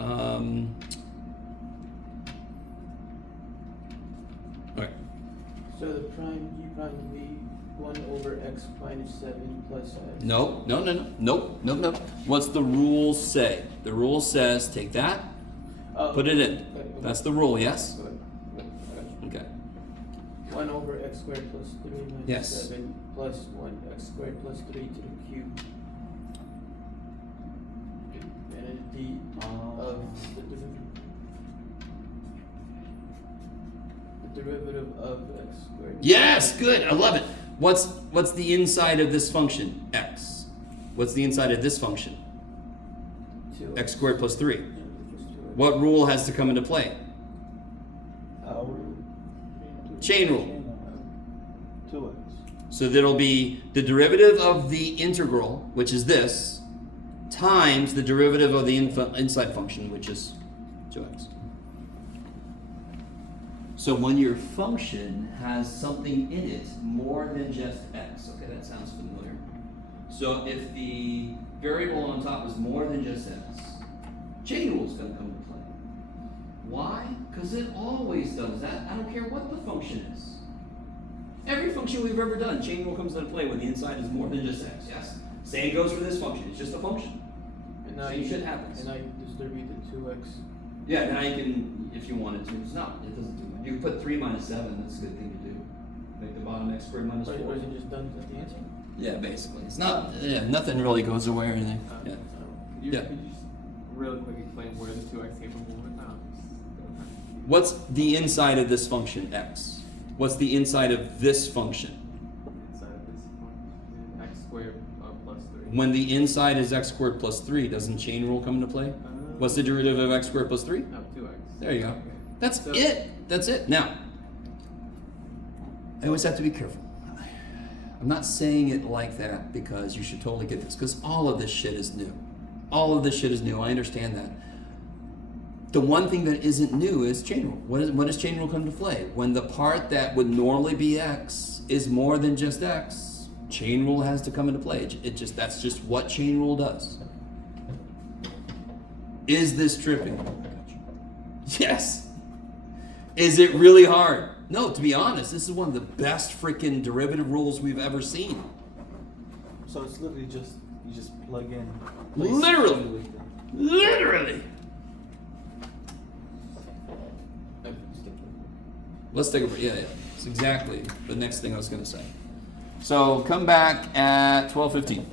All right. So the prime g prime will be 1 over x minus 7 plus x. No. Nope. What's the rule say? The rule says take that, put it in. Okay. That's the rule, yes? Good. Okay. 1 over x squared plus 3 minus Yes. 7 plus 1 x squared plus 3 to the cube. And then d of the derivative of x squared. Yes, good. I love it. What's the inside of this function? X. What's the inside of this function? 2 X squared plus 3. Yeah, just 2x. What rule has to come into play? Chain rule. 2x. So that'll be the derivative of the integral, which is this, times the derivative of the inside function, which is 2x. So when your function has something in it more than just x, okay, that sounds familiar. So if the variable on top is more than just x, chain rule is going to come into play. Why? Because it always does that. I don't care what the function is. Every function we've ever done, chain rule comes into play when the inside is more than just x, yes? Same goes for this function, it's just a function. And now Same shit happens. And now you distribute the 2x. Yeah, now you can, if you wanted to, it's not, it doesn't do much. You can put 3 minus 7, that's a good thing to do. Make the bottom x squared minus 4. Or is it just done at the answer? Yeah, basically. It's not, yeah, nothing really goes away or anything. Yeah. Yeah. Could you just really quick explain where the 2x came from? What's the inside of this function, x? What's the inside of this function? Inside of this function, x squared plus 3. When the inside is x squared plus 3, doesn't chain rule come into play? What's the derivative of x squared plus 3? No, 2x. There you go. Okay. That's So- it. That's it. Now, I always have to be careful. I'm not saying it like that because you should totally get this, because all of this shit is new. All of this shit is new. I understand that. The one thing that isn't new is chain rule. When does chain rule come to play? When the part that would normally be x is more than just x, chain rule has to come into play. That's just what chain rule does. Is this tripping? Yes. Is it really hard? No, to be honest, this is one of the best freaking derivative rules we've ever seen. So it's literally just, you just plug in. Literally. Literally. Let's take a break. Yeah. It's exactly the next thing I was going to say. So come back at 12:15.